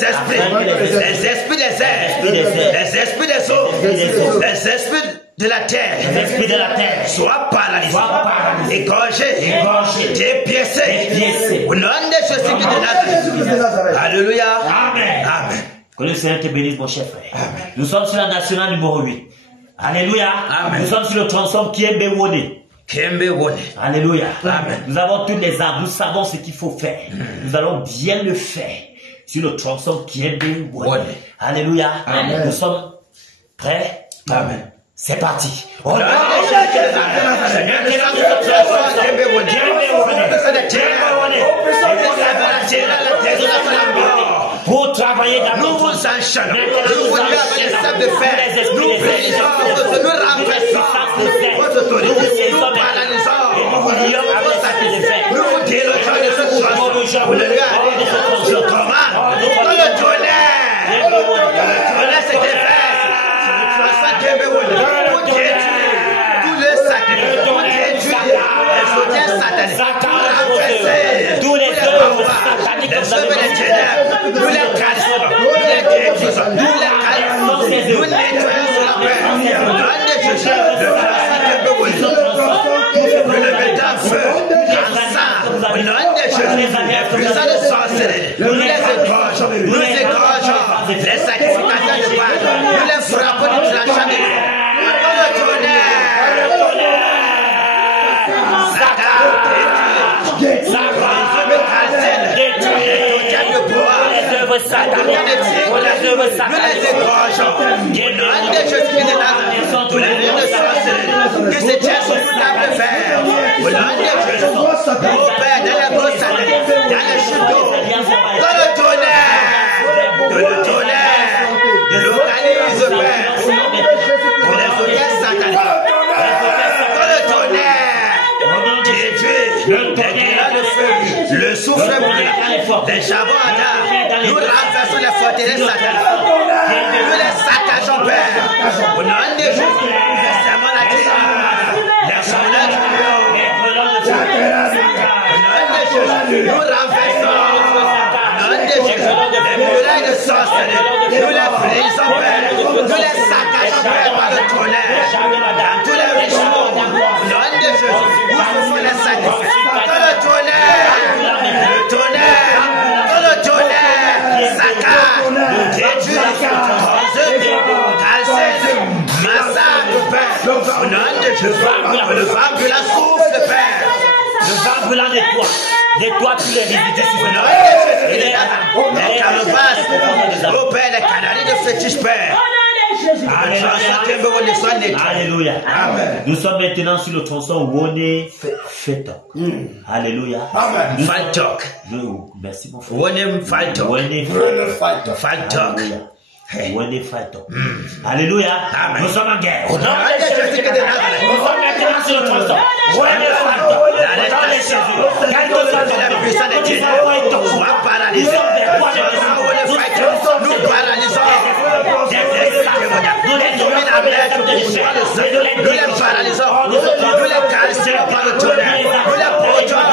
esprits des airs, les esprits des eaux, les esprits de la terre, soient paralysés, égorgés, dépiécés. Au nom de Jésus de Nazareth. Alléluia. Amen. Que le Seigneur te bénisse, mon cher frère. Amen. Nous sommes sur la nationale numéro 8. Alléluia. Amen. Nous sommes sur le tronçon Kiembe-Wone. Alléluia. Amen. Nous avons toutes les armes. Nous savons ce qu'il faut faire. Nous allons bien le faire sur le tronçon Kiembe-Wone. Alléluia. Amen. Nous sommes Prêt? Amen. C'est parti. Pour travailler dans nous vous enchaînons. Nous vous donnons les sables de fer. Nous brisons, nous renversons votre autorité. Nous paralysons. Nous vous délogeons de cette chose. Vous le regardez. Je commande. Dans le tonnerre. Le tonnerre se déverse. Vous détruisez tous les sacrifices. Vous détruisez les soutiens sataniques. tous les œuvres sataniques les œuvres des ténèbres. Nous les cassons. Nous les détruisons. Nous les cassons. Nous nettoyons sur la paix. Nom de Jésus. Nous le mettons en feu. Au nom de Jésus. Les puissants de sorcellerie. Nous les égorgeons. Nous les égorgeons. Les sacrificateurs de bois. Nous les frappons du tranchant de l'eau. Dans le tonnerre. Que se tient sur la fer. Au nom de Jésus. Au Père, dans la grosse dans le chute dans le tonnerre. Localise, Père. Pour les audiences sataniques. Dans le tonnerre. Détruit. Le souffle brûlant. Les charbons à terre. Nous renversons les forteresses sataniques. Nous les saccageons, Père. Au nom de Jésus. Les serments la terre. Les soldats du lion. Au nom de Jésus. Nous renversons. Au nom de Jésus. Les murailles de sorcellerie. Nous les brisons, Père. Nous les saccageons, Père, par le tonnerre. Dans tous les rituels. Au nom de Jésus. Nous faisons les sacrifices. Dans le tonnerre. Le tonnerre. Dans le tonnerre. Saccage. Détruit. Massacre, Père. Au nom de Jésus. Le vent de la souffle, Père. Le vent blanc nettoie tous les rivières. Les calebasses, au Père, les canaries de fétiche, Père. Alléluia. Amen. Nous sommes maintenant sur le tronçon Wone Fetok. Alléluia. Amen. Faltok. Merci mon frère. Wone Faltok. Wone Faltok. Wone Fetok. Alléluia. Amen. Nous sommes en guerre. Au nom de Jésus que de Nazareth. Nous sommes maintenant sur le tronçon Wone Fetok. Dans les Jésus. La puissance des ténèbres soit paralysée. Nous paralysons. Nous les dominons. Nous les paralysons. Nous les cassons par le tonnerre. Nous les projetons.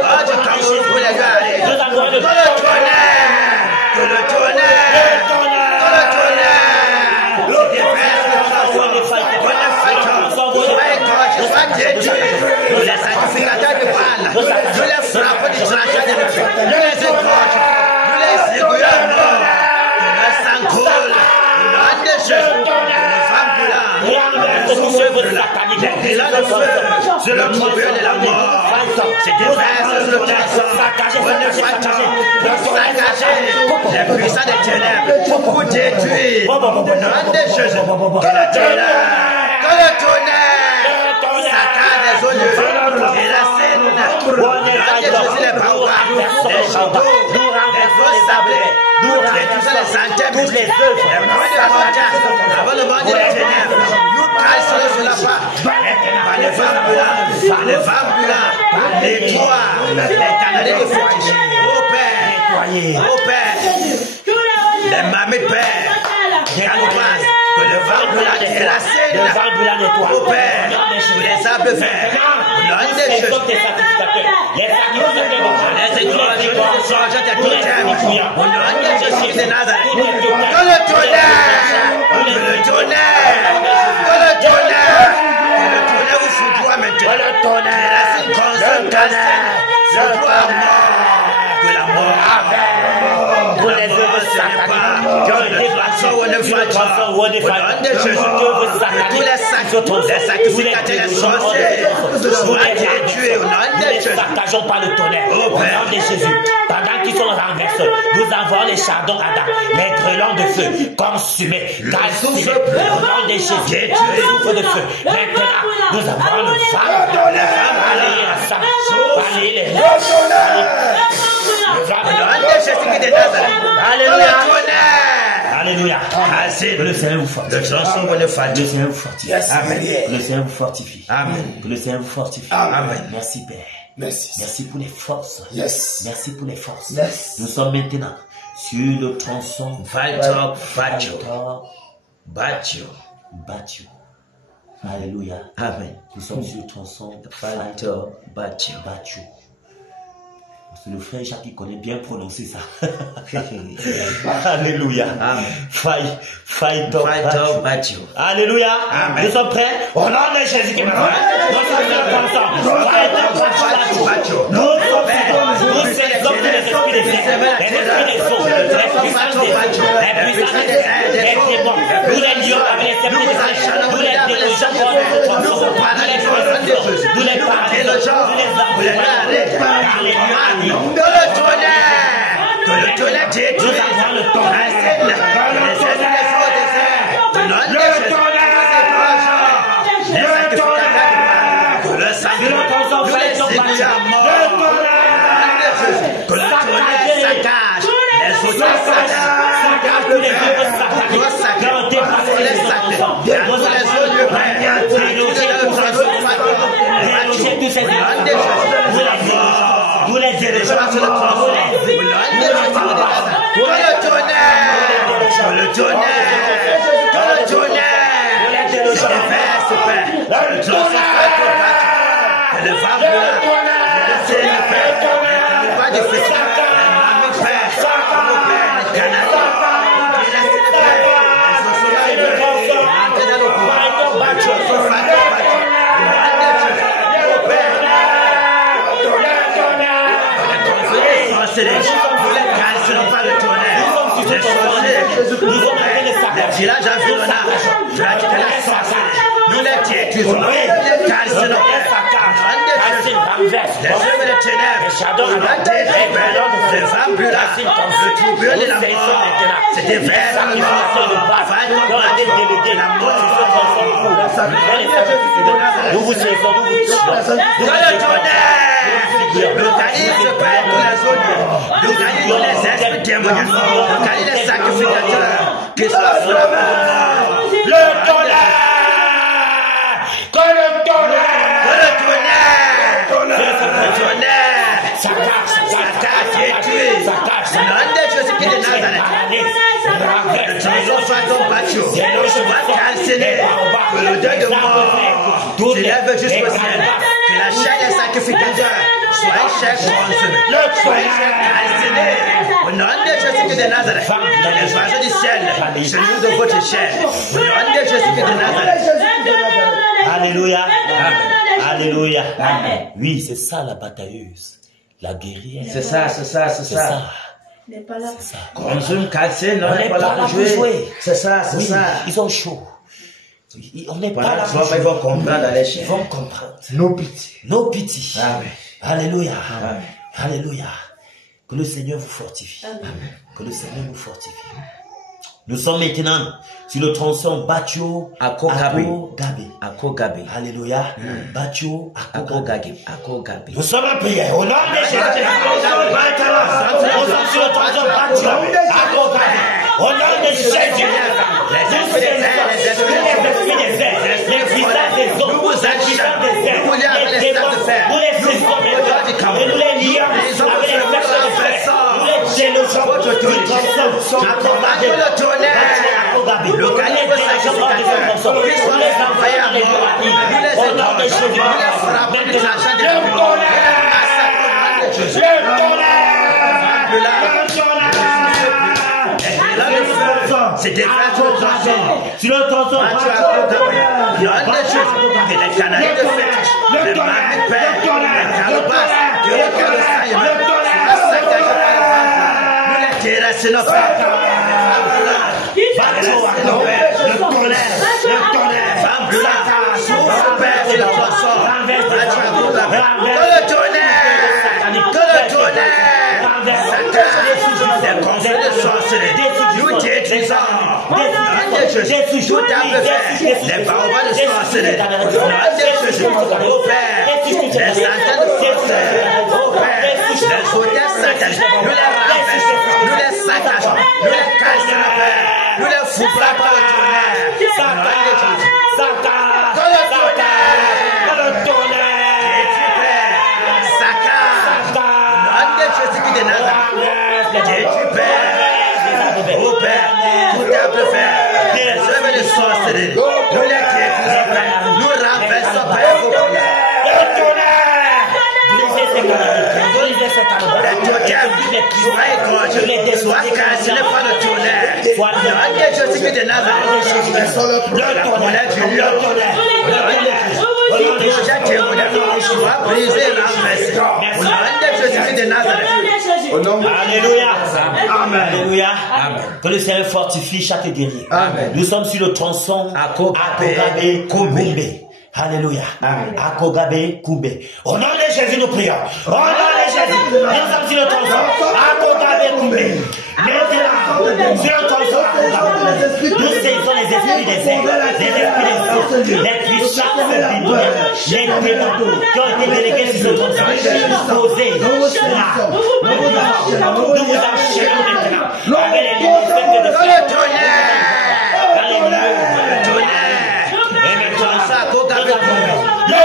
Oh, je t'en pour les gars. Dans le tonnerre. Dans le tonnerre. Dans le tonnerre. C'est des verres. Sois détruit. Nous les sacrificateurs de Baal. Nous les frappons du tranchant de l'épée. Nous les égorgeons. Nous les égorgeons. Nous les sang coule. Au nom de Jésus. Les femmes brûlantes. Les grillons de feu. Sur le tribunal de la mort. C'est des verres sur le tronçon. On ne fait pas. Pour saccager les puissants des ténèbres. Pour détruire. Au nom de Jésus. Que le tonnerre. Que le tonnerre. Saccage les odieux. Et la scène. Au nom de Jésus, les baobabs. Les châteaux. Les eaux sablées. Tous les antennes. Toutes les œuvres. Les moyens de la montagne. Avant le monde des ténèbres. Nous cassons sur la part. Par les femmes brûlantes. Par les femmes brûlantes. Les toits. Les canaliers de fétiche. Au Père. Au Père. Les mamies Père. Calvas. Que le vent brûlant et la scène. Au Père. Tous les arbres verts. Au nom de Jésus. Les éclosions de tout terme. Au nom de Jésus de Nazareth. Que le tonnerre. Que le tonnerre. Que le tonnerre. Que le tonnerre vous foudroie maintenant. Que le tonnerre. La scène consomme cassée. Le droit mort. Que la mort. Pour les œuvres sataniques. tronçons où on ne fâche pas. Au nom de Jésus. Tous les sacrificateurs, les sorciers, soient détruits au nom de Jésus. Ne saccageons pas le tonnerre. Au nom de Jésus. Pendant qu'ils sont renversés, nous envoyons les chardons Adam, les grêlons de feu, consumés, calcinés. Au nom de Jésus. Le souffle de feu. Maintenant, nous envoyons le femme. Balayez la sang. Balayez les Alléluia. Alléluia. Que le Seigneur vous fortifie. Le tronçon où on ne fâche. Que le Seigneur vous fortifie. Amen. Que le Seigneur vous fortifie. Amen. Que le Seigneur vous fortifie. Amen. Merci Père. Merci. Merci pour les forces. Yes. Merci pour les forces. Yes. Nous sommes maintenant sur le tronçon Vital battu. Alléluia. Amen. Nous sommes sur le tronçon Vital battu. C'est le frère Jacques qui connaît bien prononcer ça. Alléluia. Amen. Fight battu. Alléluia. Amen. Nous sommes prêts. Au nom de Jésus qui nous sommes nous vous saisons, que la chair des sacrificateurs soit un chair consumée, soit un chair calcinée. Au nom de Jésus de Nazareth, les oiseaux du ciel, je nous de votre chair. Au nom de Jésus de Nazareth. Alléluia. Alléluia. Oui, c'est ça la batailleuse, la guerrière. C'est ça. n'est pas là. Consume, casser, non, On n'est pas là pour jouer. C'est ça. Ils sont chauds. On n'est pas là pour jouer. Ils vont comprendre à l'échelle. Ils vont comprendre. Nos pitiés. Amen. Alléluia. Alléluia. Que le Seigneur vous fortifie. Amen. Que le Seigneur vous fortifie. Nous sommes maintenant sur le tronçon Batio Akogabe. Alléluia. Batio Akogabe. Nous sommes en prière. Au nom de Jésus. Nous sommes sur le tronçon Batio Akogabe. Au nom de Jésus. Les visages des hommes, les visages des airs, les démons, nous les saisissons maintenant et nous les lions avec les fers de fer. Nous les délogeons du tronçon Akogabe. Nous les délogeons hors de ce tronçon. Nous les envoyons dans les voies. Au nom de Jésus. C'est des frères sur le tronçon. Sur le tronçon, Il y a des choses. Et les canaliers de fête, le mammifère, les calebasses, le calossaille, le saccage par la nous les terrasser nos pères. Le tonnerre. Femme blanche. Son père sur le tronçon. Que le tonnerre. Satan. Des conseils de sorcellerie. Nous détruisons. Tout à fait. Les paroles de sorcellerie. Au Père. Les centaines de sorcellerie. Au Père. Les hôtels sataniques. Nous les renversons. Nous les saccageons. Nous les cassons. Nous les foutons par le tonnerre. Au Père, tout à peut faire. Les œuvres de sorcellerie. Nous les détruisons, Père. Nous renversons, Père. Sois cassé par le tonnerre. Jésus de Nazareth. Sois brisé, renversé. Jésus de Nazareth. Alléluia. Alléluia. Que le Seigneur fortifie chaque guerrier. Nous sommes sur le tronçon Akogabe Kumbe. Alléluia. Akogabe Kumbe. Au nom de Jésus, nous prions. Au nom de Jésus, nous sommes sur le tronçon Akogabe Kumbe. Maintenant, sur le tronçon Akogabe, nous saisissons les esprits des airs, les esprits des eaux, les puissances divines, les ténors qui ont été délégués sur ce tronçon. Posez là. Nous vous enchaînons maintenant avec les ministères de Dieu. Alléluia. Le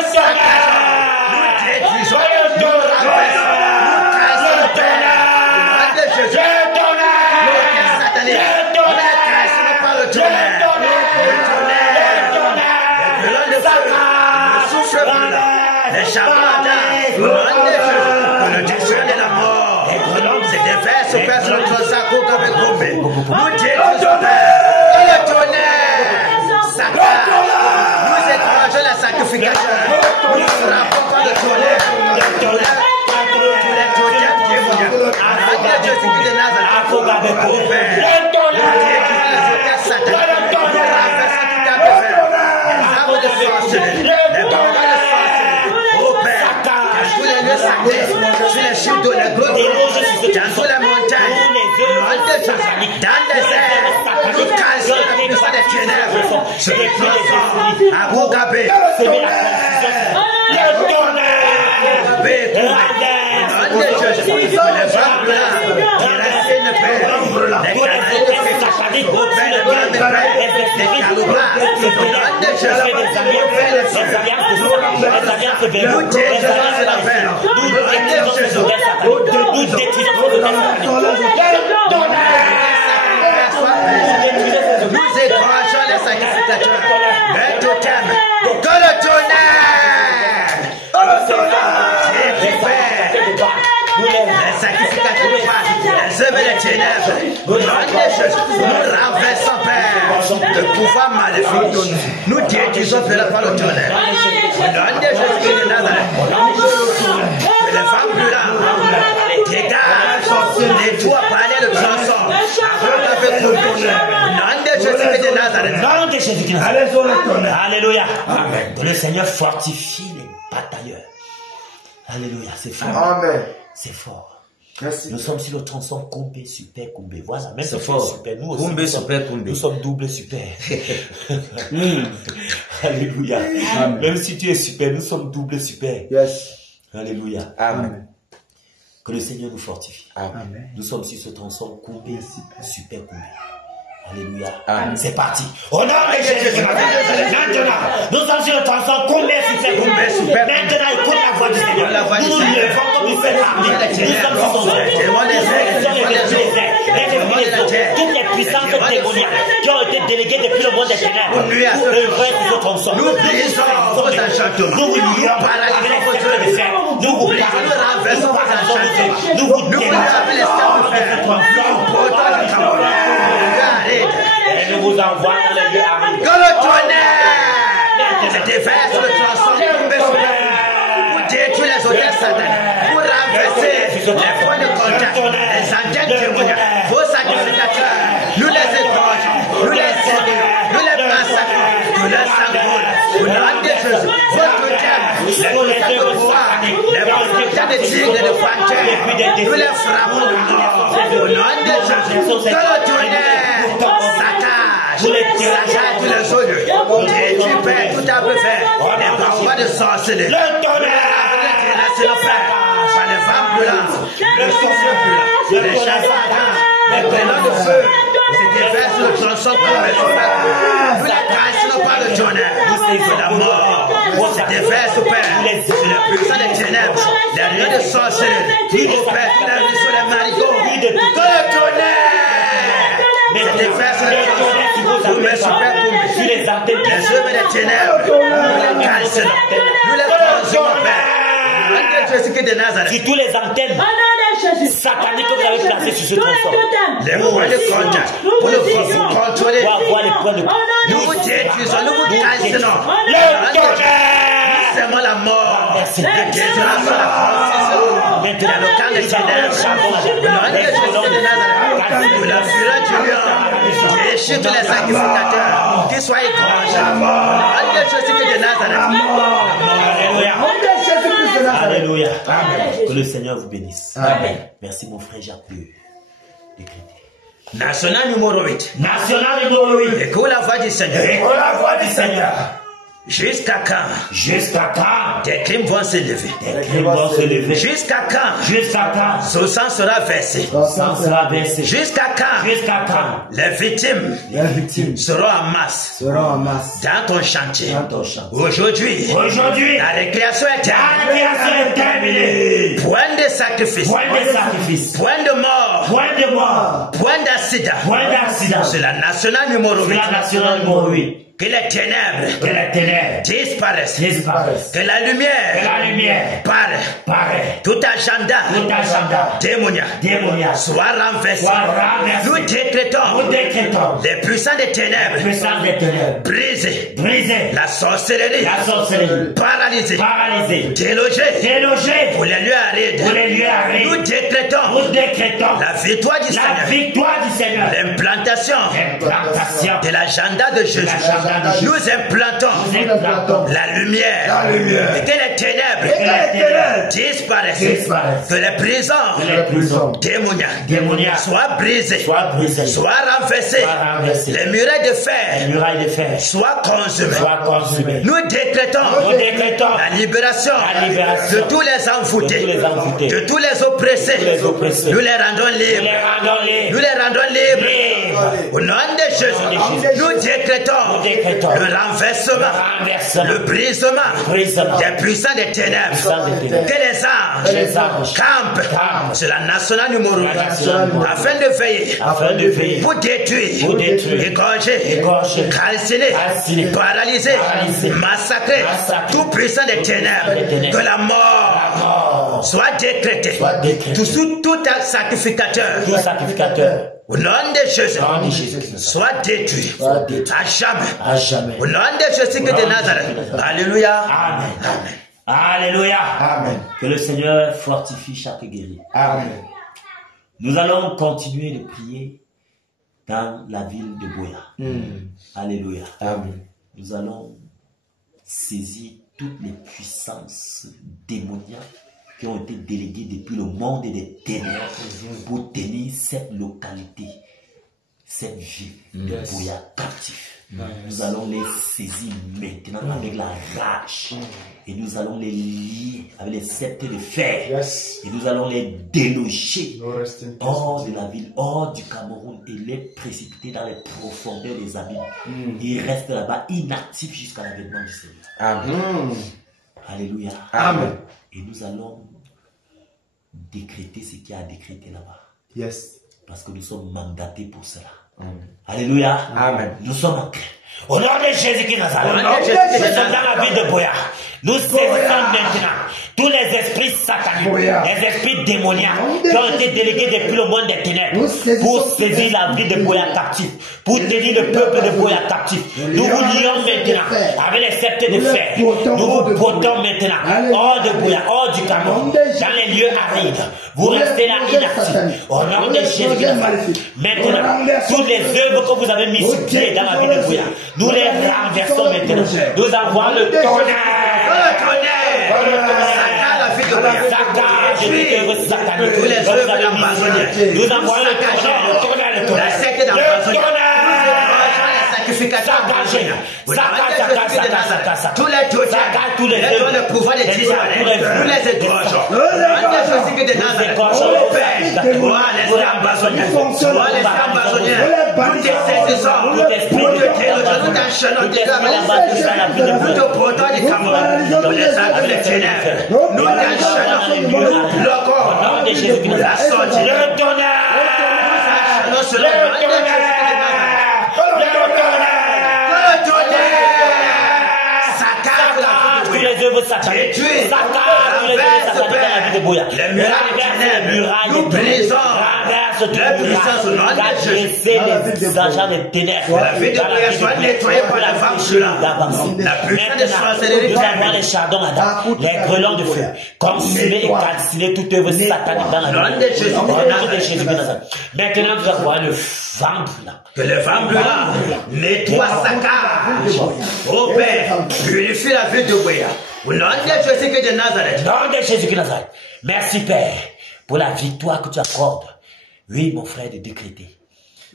Seigneur, le pouvoir maléfique, nous détruisons par le tonnerre. Les femmes brûlantes, les dégâts, les toits palais de tronçon. Alléluia. Que le Seigneur fortifie les batailleurs. Alléluia, c'est fort. Amen. C'est fort. Merci. Nous sommes sur le tronçon Kumbe, super Kumbe. Voilà, même c'est si fort. Super. Nous aussi, Kumbe, super Kumbe. Nous sommes double super. Alléluia. Amen. Même si tu es super, nous sommes double super. Yes. Alléluia. Amen. Que le Seigneur nous fortifie. Amen. Nous sommes sur ce tronçon Kumbe, super Kumbe. Alléluia. Amen. C'est parti. Au nom de Jésus. Maintenant, nous sommes sur le tronçon Kumbe, super. Maintenant, écoute la voix du Seigneur. Nous nous levons comme une seule armée. Nous sommes sur son toutes les puissances démoniaques qui ont été déléguées depuis le monde des ténèbres. Nous tronçon. Nous brisons vos enchantements. Nous vous lions avec les cercles de fer. Nous vous renversons vos enchantements. Nous vous démarrons les cercles de fer. Et nous vous envoie dans les lieux arides. Que le tonnerre se déverse le tronçon. Vous détruire les hôtels sataniques, pour renverser les points de contact, les antennes témoignages, vos sacrificateurs, nous les égorgeons, nous les séduisons, nous les massacrons, nous les sanglons, au nom de Jésus, votre diable, les puissants de pouvoir, les puissants de tigres et de panthères, nous les frappons de mort, au nom de Jésus, que le tonnerre saccage tous les odieux, et tu perds tout à peu fait, les parois de sorcellerie, le tonnerre, c'est le Père, par les femmes brûlantes, le sorcier brûlant, les chasseurs, les prenants de feu, c'est déverse le tronçon pour le soleil. Nous la cassons par le tonnerre, c'est la mort, c'est déverse, Père, c'est le puissant des ténèbres, les lieux de sorcellerie, au Père, tout la vie sur les marigots, que le tonnerre, c'est déverse le tronçon pour le soleil, les œuvres des ténèbres, nous les cassons, nous les transformons, Père. Sur tous les antennes sataniques que vous avez placées sur ce tronçon. Les points de contact pour nous contrôler. Pour avoir les points de contact. Nous vous détruisons, nous vous cassons. Le tonnerre! C'est moi la mort. De désolation, la conscience. Maintenant, le camp des ténèbres. Nous la fureur du lion. Déchire tous les sacrificateurs. Qu'ils soient égorgés. Jésus de Nazareth. Alléluia. Que le Seigneur vous bénisse. Amen. Merci mon frère Jacques de décréter. National numéro 8. National numéro 8. Écoute la voix du Seigneur. Écoute la voix du Seigneur. Jusqu'à quand? Jusqu'à quand? Des crimes vont s'élever. Des crimes vont s'élever. Jusqu'à quand? Jusqu'à quand? Son sang sera versé. Son sang sera versé. Jusqu'à quand? Jusqu'à quand? Les victimes seront en masse. Dans ton chantier. Aujourd'hui, la récréation est terminée. Point de sacrifice. Point de mort. Point d'accident. C'est la nationale numéro 8. Que les ténèbres disparaissent. Que la lumière paraît. Tout agenda démoniaque soit renversé. Nous décrétons les puissants des ténèbres brisés. La sorcellerie paralysée. Délogée pour les lieux arides. Nous décrétons la victoire du Seigneur. L'implantation de l'agenda de Jésus. Nous implantons la lumière. Et que les ténèbres disparaissent. Que les prisons démoniaques soient brisées. Soient renversées. Les murailles de fer soient consumées. Nous décrétons la libération de tous les envoûtés. De tous les oppressés. Nous les rendons libres. Au nom de Jésus, nous décrétons le renversement, le brisement des puissants des ténèbres. Que les anges campent sur la nationale numéro 1 afin de veiller pour détruire, égorger, calciner, paralyser, massacrer tout puissant des ténèbres. Que la mort soit décrétée. Tout sacrificateur. Au nom de Jésus, soit détruit à jamais. Au nom de Jésus de Nazareth. Alléluia. Amen. Alléluia. Amen. Que le Seigneur fortifie chaque guerrier. Amen. Nous allons continuer de prier dans la ville de Boya. Alléluia. Amen. Nous allons saisir toutes les puissances démoniaques qui ont été déléguées depuis le monde des ténèbres pour tenir cette localité, cette ville de Boya captive. Nous allons les saisir maintenant avec la rage et nous allons les lier avec les sceptres de fer et nous allons les déloger hors de la ville, hors du Cameroun et les précipiter dans les profondeurs des abîmes. Ils restent là-bas inactifs jusqu'à l'avènement du Seigneur. Amen. Alléluia. Amen. Et nous allons décréter ce qu'il y a à décréter là-bas. Yes. Parce que nous sommes mandatés pour cela. Amen. Alléluia. Amen. Nous sommes en Au nom de Jésus-Christ Nazareth, nous sommes dans la ville de Boya. Nous saisissons maintenant tous les esprits sataniques, les esprits démoniaques qui ont été délégués depuis le monde des ténèbres pour saisir la vie de Boya captif, pour tenir le peuple de Boya captif. Nous vous lions maintenant avec les sceptres de fer. Nous vous portons maintenant hors de Boya, hors du Cameroun, dans les lieux arides. Vous restez là inactifs. Au nom de Jésus-Christ. Maintenant, toutes les œuvres que vous avez mises sur pied dans la vie de Boya, nous les renversons maintenant. Nous envoyons le tonnerre. Tous les œuvres d'empoisonnement. Nous envoyons le tonnerre. La secte d'empoisonnement. Tous les totems, tous les le pouvoir de disparaître, tous les égorges. Nous égorgeons au Père. Toi, l'esprit empoisonné. Toi, l'esprit empoisonné. Nous te saisissons. Nous t'enchaînons. Nous te portons du Cameroun. Nous les actes des ténèbres. Nous t'enchaînons. Nous bloquons la sortie. Le tonnerre. Nous enchaînons sur le tonnerre. Les œuvres sataniques, la vie de Boya. Les murailles, nous brisons la puissance au nom de Jésus. Les agents des ténèbres. La vie de Boya soit nettoyée par la femme cela. La puissance de sorcellerie. Nous avons les chardons Adam, les grelons de feu, consumer et calciner toute œuvre satanique dans la vie de Jésus. Maintenant, nous avons le vent brûlant. Que le vent brûlant nettoie sa cage. Ô Père, purifie la vie de Boya. Au nom de Jésus-Christ de Nazareth. Nom de Jésus-Christ de Nazareth. Merci Père pour la victoire que tu accordes. Oui, mon frère, de décréter.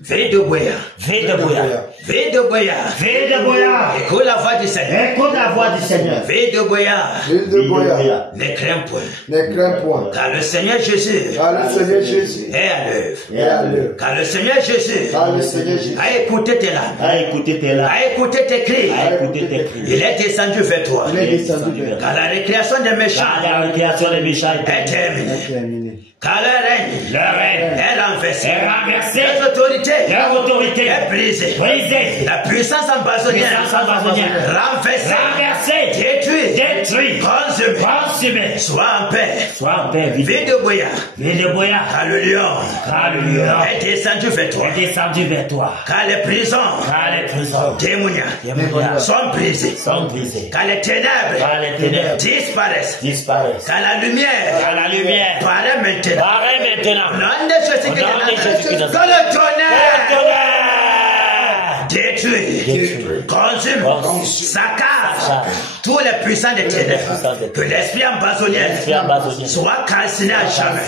Vie de Boya. Vie de Boya. Vie de Boya. Vie de Boya. Écoute la voix du Seigneur. Écoute la voix du Seigneur. Vie de Boya. Vie de Boya. Ne crains point. Ne crains point. Car le Seigneur Jésus. Car le Seigneur Jésus est à l'œuvre. est à l'œuvre. Car le Seigneur Jésus. Car le Seigneur Jésus a écouté tes larmes. A écouté tes larmes. A écouté tes cris. A écouté tes cris. Il est descendu vers toi. Il est descendu vers toi. Car la récréation des méchants. Car la récréation des méchants est terminée. Terminé. Car le règne est renversé. Leur autorité est brisée. La puissance empoisonnière renversée. Détruite. Consumée. Sois en paix. Vie de Boya. Car le lion est descendu vers toi. Car les prisons démoniaques sont brisées. Car les ténèbres disparaissent. Car la lumière paraît maintenant. Nom de Jésus-Christ. Que le tonnerre détruit, consume, saccage tous les puissants des ténèbres. Que l'esprit empoisonné soit calciné à jamais.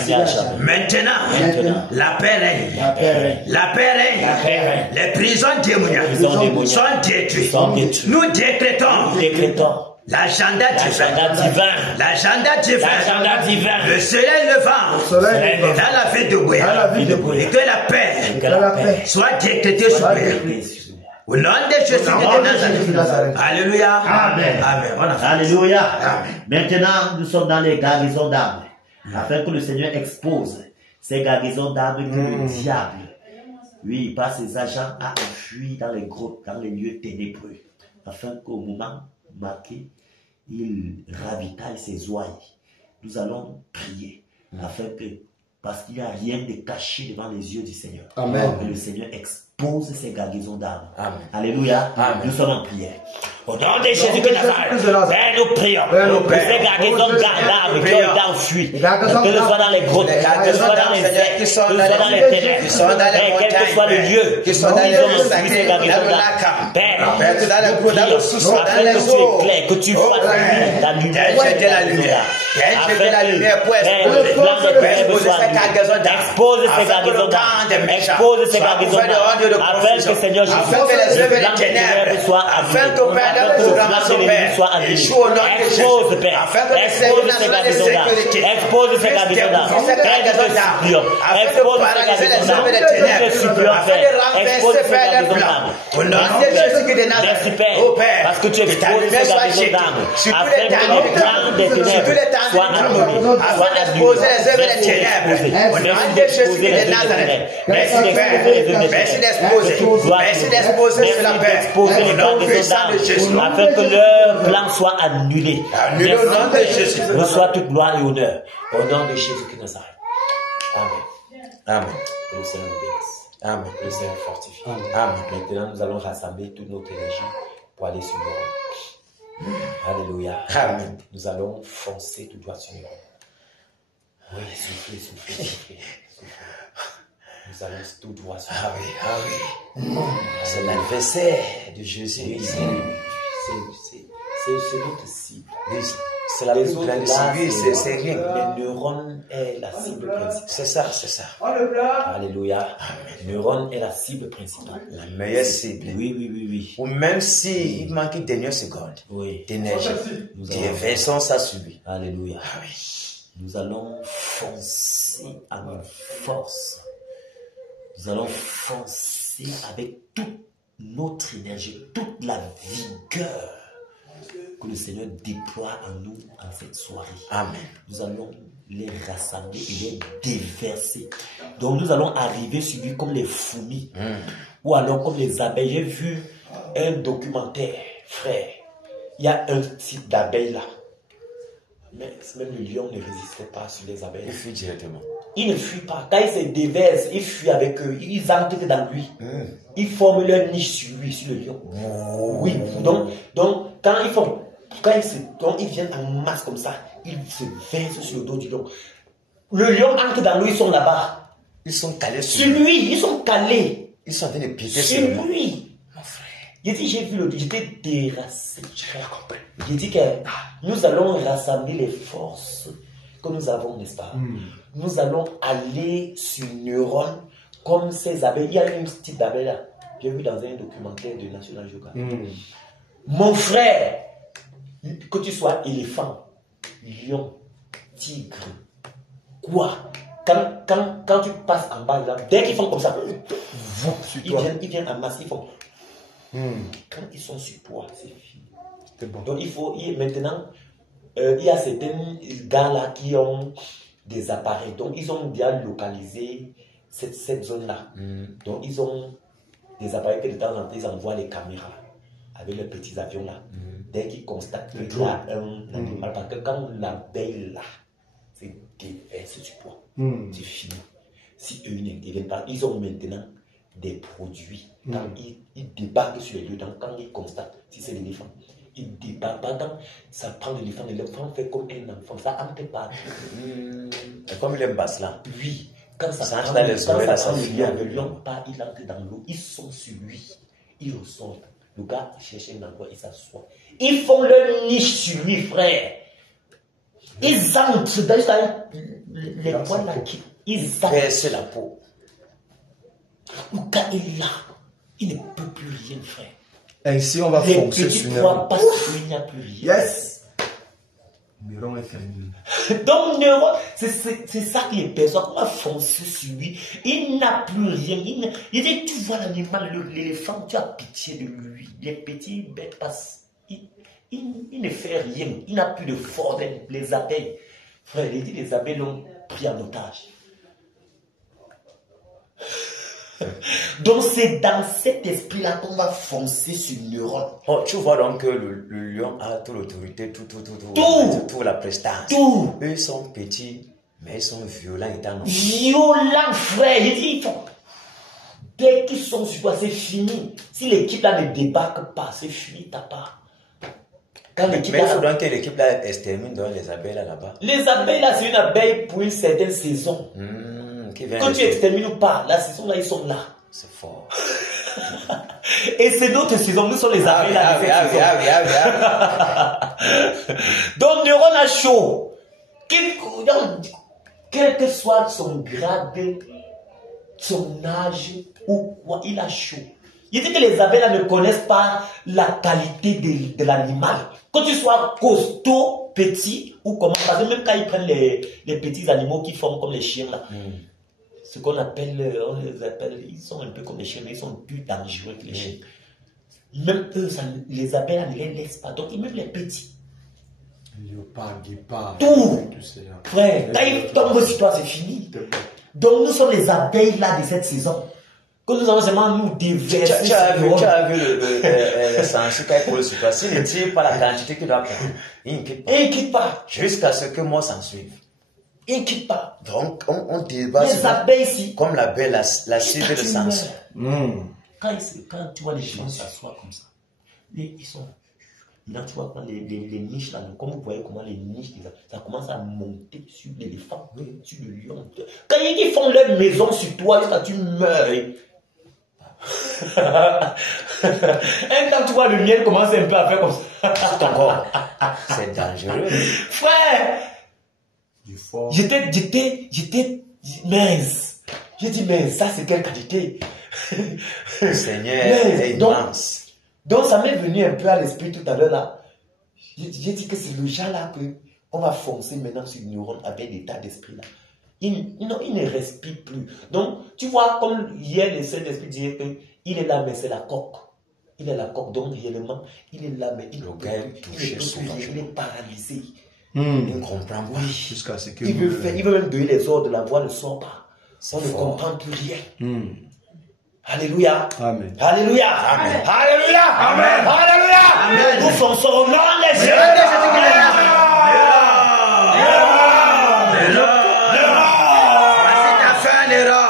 Maintenant, la paix règne. Les prisons démoniaques sont détruites. Nous décrétons l'agenda divin. Le soleil levant dans la ville de Boya. Et que la paix soit décrétée sur Boya. Au nom de Jésus de Nazareth. Alléluia. Amen. Alléluia. Maintenant, nous sommes dans les garnisons d'armes. Afin que le Seigneur expose ces garnisons d'armes que le diable, oui, par ses agents, a enfui dans les grottes, dans les lieux ténébreux. Afin qu'au moment marqué, il ravitaille ses ouailles. Nous allons prier afin que, parce qu'il n'y a rien de caché devant les yeux du Seigneur, Amen. Que le Seigneur expose ses garnisons d'armes. Alléluia. Amen. Nous sommes en prière. Au nom de Jésus-Christ de Nazareth, Père, nous prions que ces garnisons d'armes qui ont été enfuies, que ce soit dans les grottes, que ce soit dans les airs, que ce soit dans les ténèbres, quel que soit le lieu, ils ont enfui ces garnisons d'armes. Père, nous prions afin que tu éclaires, que tu fasses la lumière. Afin que le plan des ténèbres soit expose ces garnisons d'armes. Expose ces garnisons d'armes. Afin que Seigneur Jésus, le plan des ténèbres soit annulé. Afin que le plan de l'ennemi soit annulé. Expose, Père. Expose ces garnisons d'armes. Expose ces garnisons d'armes. Père, nous te supplions. Expose ces garnisons d'armes. Nous te supplions, Père. Expose ces garnisons d'armes. Au nom de Jésus Jésus-Christ de Nazareth. Merci, Père, Oh Père, parce que tu que ta exposes lumière dans soit les jetée âmes, sur tous afin les que le plan des ténèbres, sur tous les ténèbres soit annulé, afin d'exposer les œuvres des ténèbres. Au nom de Jésus-Christ de Nazareth. Merci Père, merci d'exposer, merci d'exposer sur la paix. Au nom puissant de Jésus. Afin que leur plan soit annulé. Annulé au nom de Jésus. Reçois toute gloire et honneur. Au nom de Jésus-Christ de Nazareth. Amen. Amen. Que le Seigneur nous bénisse. Amen. Que le Seigneur fortifie. Amen. Maintenant, nous allons rassembler toute notre énergie pour aller sur le rôle. Alléluia. Amen. Nous allons foncer tout droit sur le rôle. Oui, soufflez, soufflez, soufflez. Nous allons tout droit sur le rôle. Ah oui. C'est l'adversaire de Jésus. Oui, c'est notre cible. C'est la Les plus autres grande là, cible, c'est rien. les neurones est la cible principale. C'est ça, c'est ça. Alléluia. Le neurone est la cible principale. La meilleure cible. Oui, oui, oui, oui. Ou même s'il manque une dernière seconde Oui. d'énergie, Nous qui est allons- versant ça sur lui. Alléluia. Ah oui. Nous allons foncer avec force. Nous allons foncer avec toute notre énergie, toute la vigueur que le Seigneur déploie en nous en cette soirée. Amen. Nous allons les rassembler et les déverser. Donc nous allons arriver sur lui comme les fourmis ou alors comme les abeilles. J'ai vu un documentaire, frère. Il y a un type d'abeille là. Mais même le lion ne résistait pas sur les abeilles. Il fuit directement. Il ne fuit pas. Quand il se déverse, il fuit avec eux. Ils entrent dans lui. Ils forment leur niche sur lui, sur le lion. Oui. Donc quand ils font, donc ils viennent en masse comme ça, ils se versent sur le dos du lion. Le lion entre dans lui, ils sont là-bas. Ils sont calés Sur lui, ils sont calés. Ils sont en train de piquer sur Sur lui. lui. Mon frère. J'ai dit, j'ai vu j'étais dérassé. J'ai dit que nous allons rassembler les forces que nous avons, n'est-ce pas? Nous allons aller sur Neuron comme ces abeilles. Il y a une petite abeille là. J'ai vu dans un documentaire de National Geographic. Mon frère, que tu sois éléphant, lion, tigre, quoi? Quand tu passes en bas là, dès qu'ils font comme ça, ils viennent en masse, ils font. Quand ils sont sur toi, c'est fini. Donc maintenant, il y a certains gars là qui ont des appareils. Donc ils ont bien localisé cette zone-là. Donc ils ont des appareils que de temps en temps ils envoient les caméras avec les petits avions là. Dès qu'ils constatent qu'il y a un animal, parce que quand l'abeille là, c'est déversé sur toi, c'est fini. Si eux n'interviennent pas, ils ont maintenant des produits. Quand ils débarquent sur les lieux, quand ils constatent si c'est l'éléphant, ils débarquent. Pendant ça prend l'éléphant fait comme un enfant, ça entre pas. Comme il aime basse là. Oui, quand ça Ça prend, entre dans les oreilles, là, ça le lion part, il entre dans l'eau, ils sont sur lui, ils ressortent. Le gars cherche un endroit, il s'assoit. Ils font leur niche sur lui, frère. Ils entrent dans les poils là, ils entrent. C'est la peau. Le gars est là. Il ne peut plus rien faire. Ainsi, on va Les foncer petits sur pois Neuron. passent, il n'y a plus rien. Yes! Neuron est terminé. Donc, Neuron, c'est ça qui est perçoit. On va foncer sur lui. Il n'a plus rien. Il dit, tu vois l'animal, l'éléphant, tu as pitié de lui. Les petits bêtes passent. Il ne fait rien. Il n'a plus de force. Les abeilles. Frère, il dit, les abeilles l'ont pris en otage. Donc c'est dans cet esprit-là qu'on va foncer sur Neuron. Oh, tu vois donc que le lion a toute l'autorité, toute la prestance. Tout. Eux sont petits, mais ils sont violents étant Violents, frère. Il dit, dès qu'ils sont sur toi, c'est fini. Si l'équipe là ne débarque pas, c'est fini ta part. Mais il faudra que l'équipe là extermine dans les abeilles là-bas. Les abeilles là, c'est une abeille pour une certaine saison. Quand tu extermines ou pas, la saison là, ils sont là. C'est fort. Et c'est notre saison, nous sommes les abeilles là. Donc Neuron a chaud. Quel que soit son grade, son âge ou quoi, il a chaud. Il dit que les abeilles là ne connaissent pas la qualité de l'animal. Que tu sois costaud, petit ou comment, parce que même quand ils prennent les petits animaux qui forment comme les chiens là, on les appelle, ils sont un peu comme les chiens, mais ils sont plus dangereux que les chiens. Même eux, les abeilles ne les laissent pas. Donc, même les petits. Léopard, guépard. Tout. Frère, quand ils tombent sur toi, c'est fini. Donc, nous sommes les abeilles là de cette saison. Que nous allons seulement nous déverser. Tu as vu le sens quand il coule sur toi. S'il ne tire pas la quantité qu'il doit prendre, il ne quitte pas. Et il ne quitte pas. Jusqu'à ce que moi s'en suive. Il ne quitte pas. Donc, on débat les abeilles ici. Comme l'abeille, la cible de sens. Quand tu vois les gens s'asseoir comme ça, ils sont. Là, tu vois, les niches, là, comme vous voyez comment les niches, ça commence à monter sur l'éléphant, sur le lion. Quand ils font leur maison sur toi, jusqu'à tu meurs. Quand tu vois le miel commencer un peu à faire comme ça. C'est encore. C'est dangereux. Frère! J'étais mince. J'ai dit, mais ça, c'est quelle qualité? Seigneur, c'est immense. Donc, ça m'est venu un peu à l'esprit tout à l'heure là. J'ai dit que c'est le genre là qu'on va foncer maintenant sur une neurone avec l'état d'esprit là. Il ne respire plus. Donc, tu vois, comme hier, le Saint-Esprit disait qu'il est là, mais c'est la coque. Il est la coque, donc réellement, il est là, mais il est paralysé. Il ne comprend pas. Jusqu'à ce que il veut même donner les ordres, la voix ne sort pas. On ne comprend plus rien. Alléluia. Amen. Alléluia. Amen. Alléluia. Amen. Alléluia. Amen. Nous fonçons au nom de Jésus. Voici ta fin, l'erreur.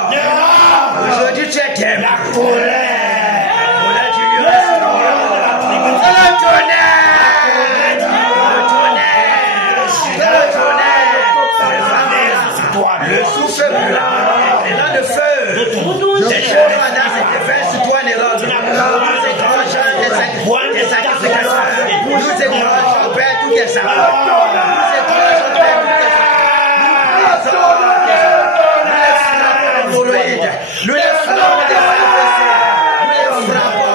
Aujourd'hui, tu es thème. La colère. Le souffle blanc, l'élan de feu, des choses sur toi, l'élan. Nous déclenchons des sacrifications. Nous déclenchons, Père, toutes tes sacrifications. Nous déclenchons, Père, toutes tes sacrifications. Nous les frappons des manifestations. Nous les frappons.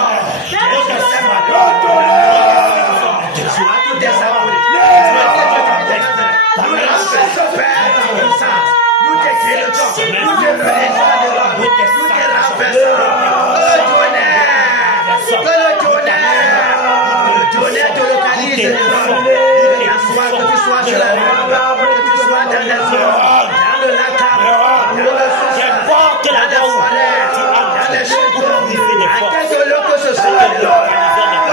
Toutes tes sacrifications. Nous les faisons, Père, tout ça. Nous te tonnerre te localise. Que tu sois sur la rue, que tu sois dans les eaux, dans le lac, dans le sous-sol, dans les forêts, dans les châteaux, à quelque lieu que ce soit, que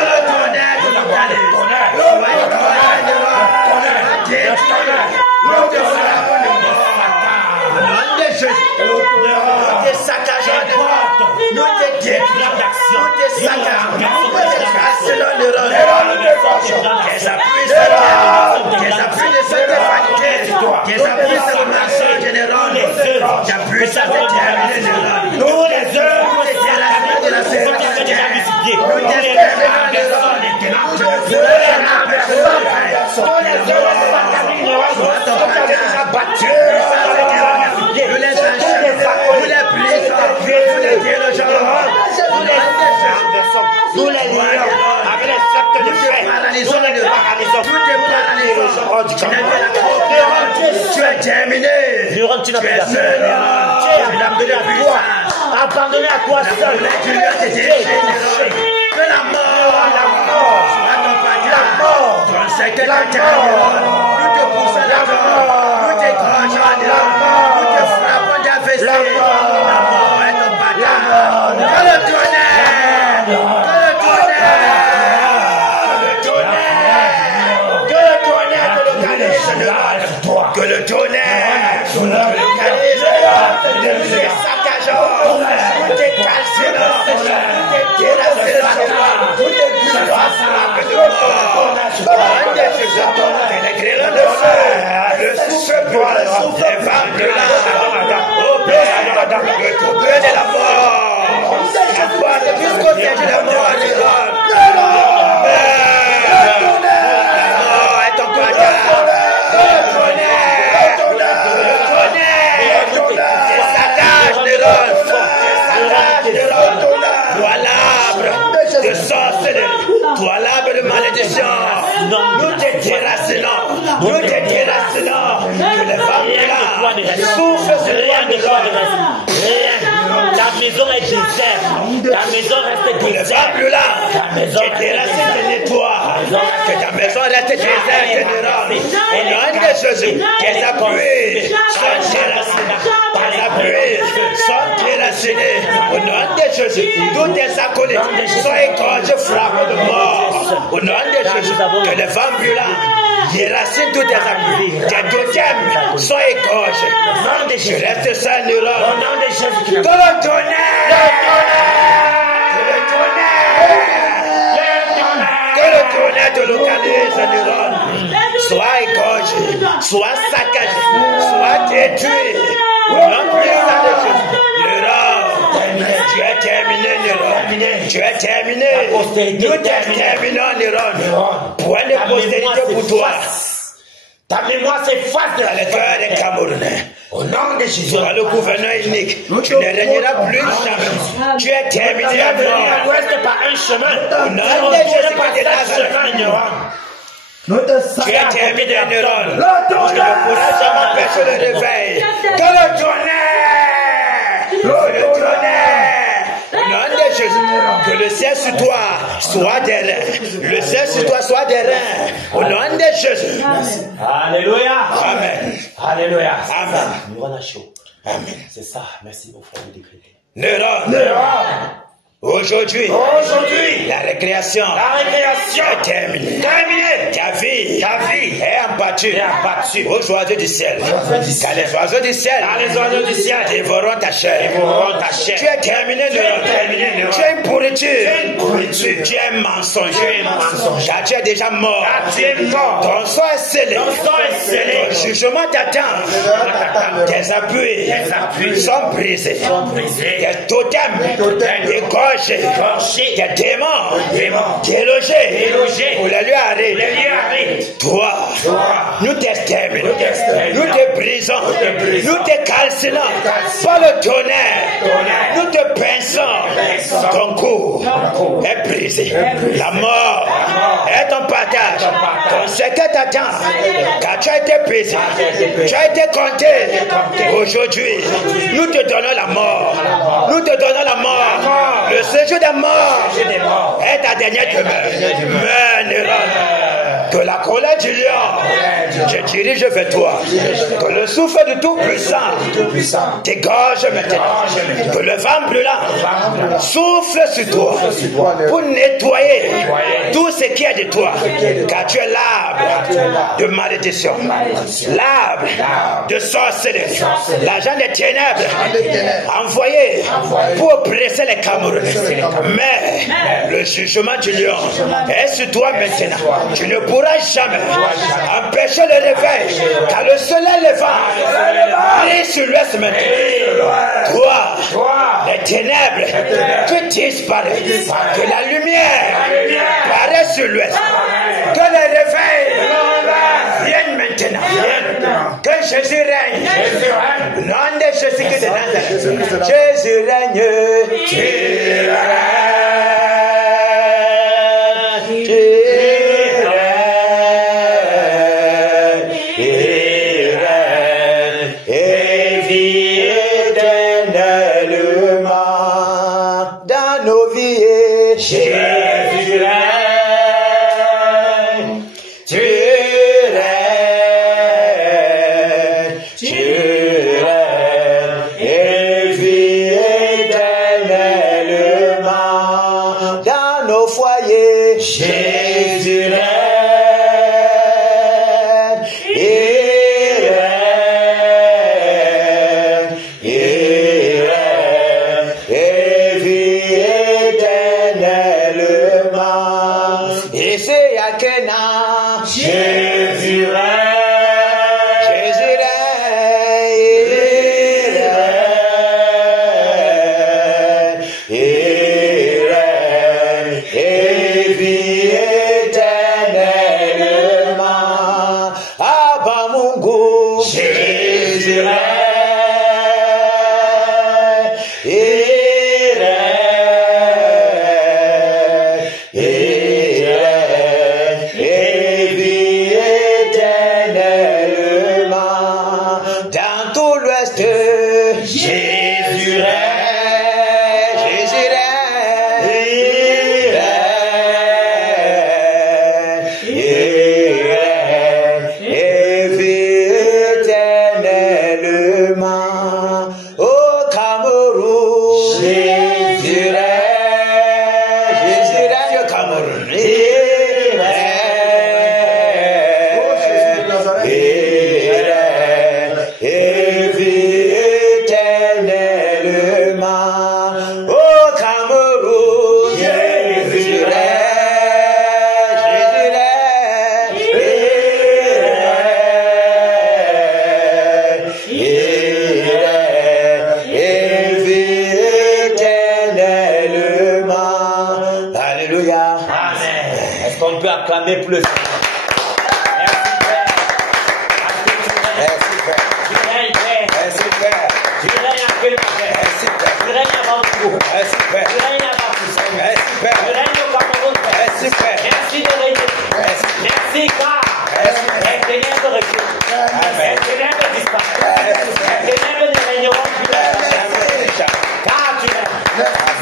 le tonnerre te localise. Soyez croyants de l'homme, nous te frappons de mort. Au nom de Jésus, nous te saccageons de mort. Nous te détruisons d'action. Nous te saccageons. Nous te cassons de rôle. Tes appuis de cette vanité. Tes appuis de mensonge général. Ta puissance est terminée. Nous les œuvres de la séparation. Nous t'espérons de l'homme. Nous te nous les enchaînons, nous les brisons, nous les délogeons, nous les lions, avec les sceptres de fer, nous les paralysons, tu es terminé, tu es seul, abandonné à toi seul, que la mort soit ton patron, ton secteur nous te poussons la mort, nous t'écrangeons de la mort, nous te frappons d'affaissé, la mort est ton patron, que le tonnerre, que le tonnerre te localise, que le tonnerre te localise, nous te saccageons, nous te calcinons, nous te déracinons, nous te frappons de mort, le souffle blanc, les femmes de l'âme, au Père, le trouble de la mort, jusqu'au siège de la mort, les hommes. Est ton patron, s'attache de l'homme, toi l'arbre de sorcellerie, toi l'arbre de malédiction, nous te déracinons, Nous te déracinons que les femmes là souffrent sur Rien de toi de reste. Rien. Ta maison est déserte. Ta maison reste les déserte. femmes là, Ta maison te déracine de nettoie. Que ta maison reste déserte et dehors. Au nom de Jésus, tes appuis sont déracinés. Tes appuis sont déracinés. Au nom de Jésus, tous tes acolytes sont égorgés, frappés de mort. Au nom de Jésus, que les femmes là déracinent tous tes appuis. Tes totems sont égorgés. Je reste sans Au erreur. nom de Jésus. Que le tonnerre! Que le tonnerre te localise, Néron. Sois égorgé, sois saccagé, sois détruit. Au nom puissant de Jésus. Néron, tu es terminé, Néron. Tu es terminé. Nous terminons, Néron. Point de postérité pour toi. Ta mémoire s'efface de Dans le cœur des Camerounais. Au nom de Jésus. Sois le gouverneur unique. Tu ne régneras plus jamais. Tu es terminé à Venir à mort. l'ouest par un chemin. Au nom de Jésus par de Nazareth. Tu es terminé, Néron. Tu ne pourras jamais empêcher le réveil. Que le tonnerre! Que le tonnerre! Au nom de Jésus, que le ciel sur toi soit des reins. Le ciel sur toi soit des reins. Au nom de Jésus. Alléluia. Amen. Alléluia. Amen. Néron a chaud. Amen. C'est ça. Merci mon frère de décréter. Néron. Aujourd'hui, la récréation est terminée. Ta vie est abattue aux oiseaux du ciel. Car les oiseaux du ciel dévoreront ta chair. Tu es terminé, Néron. Tu es une pourriture. Tu es un mensonge. Car tu es déjà mort. Ton sang est scellé. Ton jugement t'attend. Tes appuis sont brisés. Tes totems égorgés. Tes démons délogés pour les lieux arides. Toi, nous t'exterminons, nous te brisons, nous te calcinons par le tonnerre, nous te pinçons. Ton cou est brisé, la mort est ton partage, ton secret t'attend, car tu as été brisé, tu as été compté. Aujourd'hui, nous te donnons la mort, nous te donnons la mort. Le séjour des morts est ta dernière demeure. Mais Néron, que la colère du lion je dirige vers toi. Que le souffle du Tout-Puissant t'égorge maintenant. Que le vent brûlant souffle sur toi pour nettoyer tout ce qui est de toi. Car tu es l'arbre de malédiction, l'arbre de sorcellerie, l'agent des ténèbres envoyé pour oppresser les Camerounais. Mais le jugement du lion est sur toi maintenant. Tu ne pourras jamais empêcher le réveil, car le soleil levant brille sur l'ouest maintenant. Toi, les ténèbres, tu disparais. Que la lumière paraît sur l'ouest. Que le réveil vienne maintenant. Que Jésus règne. Nom de Jésus de Nazareth. Jésus règne. Et Est-ce qu'on peut acclamer pour le Seigneur? Merci Père. Merci Père. Tu règnes Père. Merci Père. Tu règnes actuellement Père. Merci Père. Tu règnes avant tout. Merci Père. Tu règnes avant tout ça. Merci Père. Tu règnes au Cameroun Père. Merci Père. Merci de régner. Merci car les ténèbres reculent. Les ténèbres disparaissent. Les ténèbres ne régneront plus. Car tu règnes.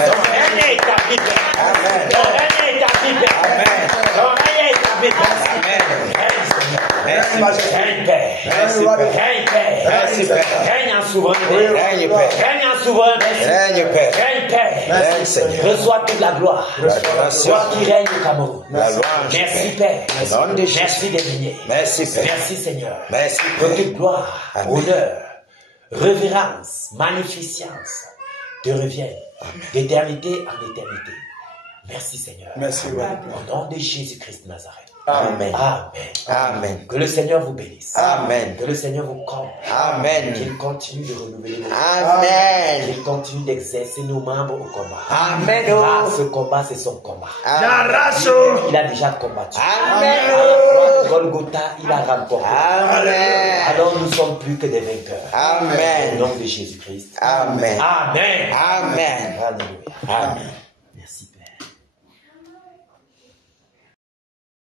Ton règne est établi Père. Ton règne est établi Père. Ton règne est établi Père. Règne Père. Merci Père. Règne Père. Merci Père. Règne en souveraineté. Règne Père. Règne en souveraineté. Règne Père. Règne Père. Règne Seigneur. Reçois toute la gloire. L'adoration. Toi qui règnes au Cameroun. La louange. Merci Père. Au nom de Jésus. Merci de régner. Merci Père. Merci Seigneur. Merci Que Père. toute gloire, Amen. honneur, révérence, magnificence te reviennent d'éternité en éternité. Merci Seigneur. Merci, Au nom de Jésus-Christ de Nazareth. Amen. Amen. Amen. Que le Seigneur vous bénisse. Amen. Que le Seigneur vous comble. Amen. Qu'il continue de renouveler vos Amen. Qu'il continue d'exercer nos membres au combat. Amen. Car ce combat, c'est son combat. Il a déjà combattu. Amen. Golgotha, il a remporté. Amen. Alors nous ne sommes plus que des vainqueurs. Amen. Au nom de Jésus-Christ. Amen. Amen. Amen. Alléluia. Amen. Merci.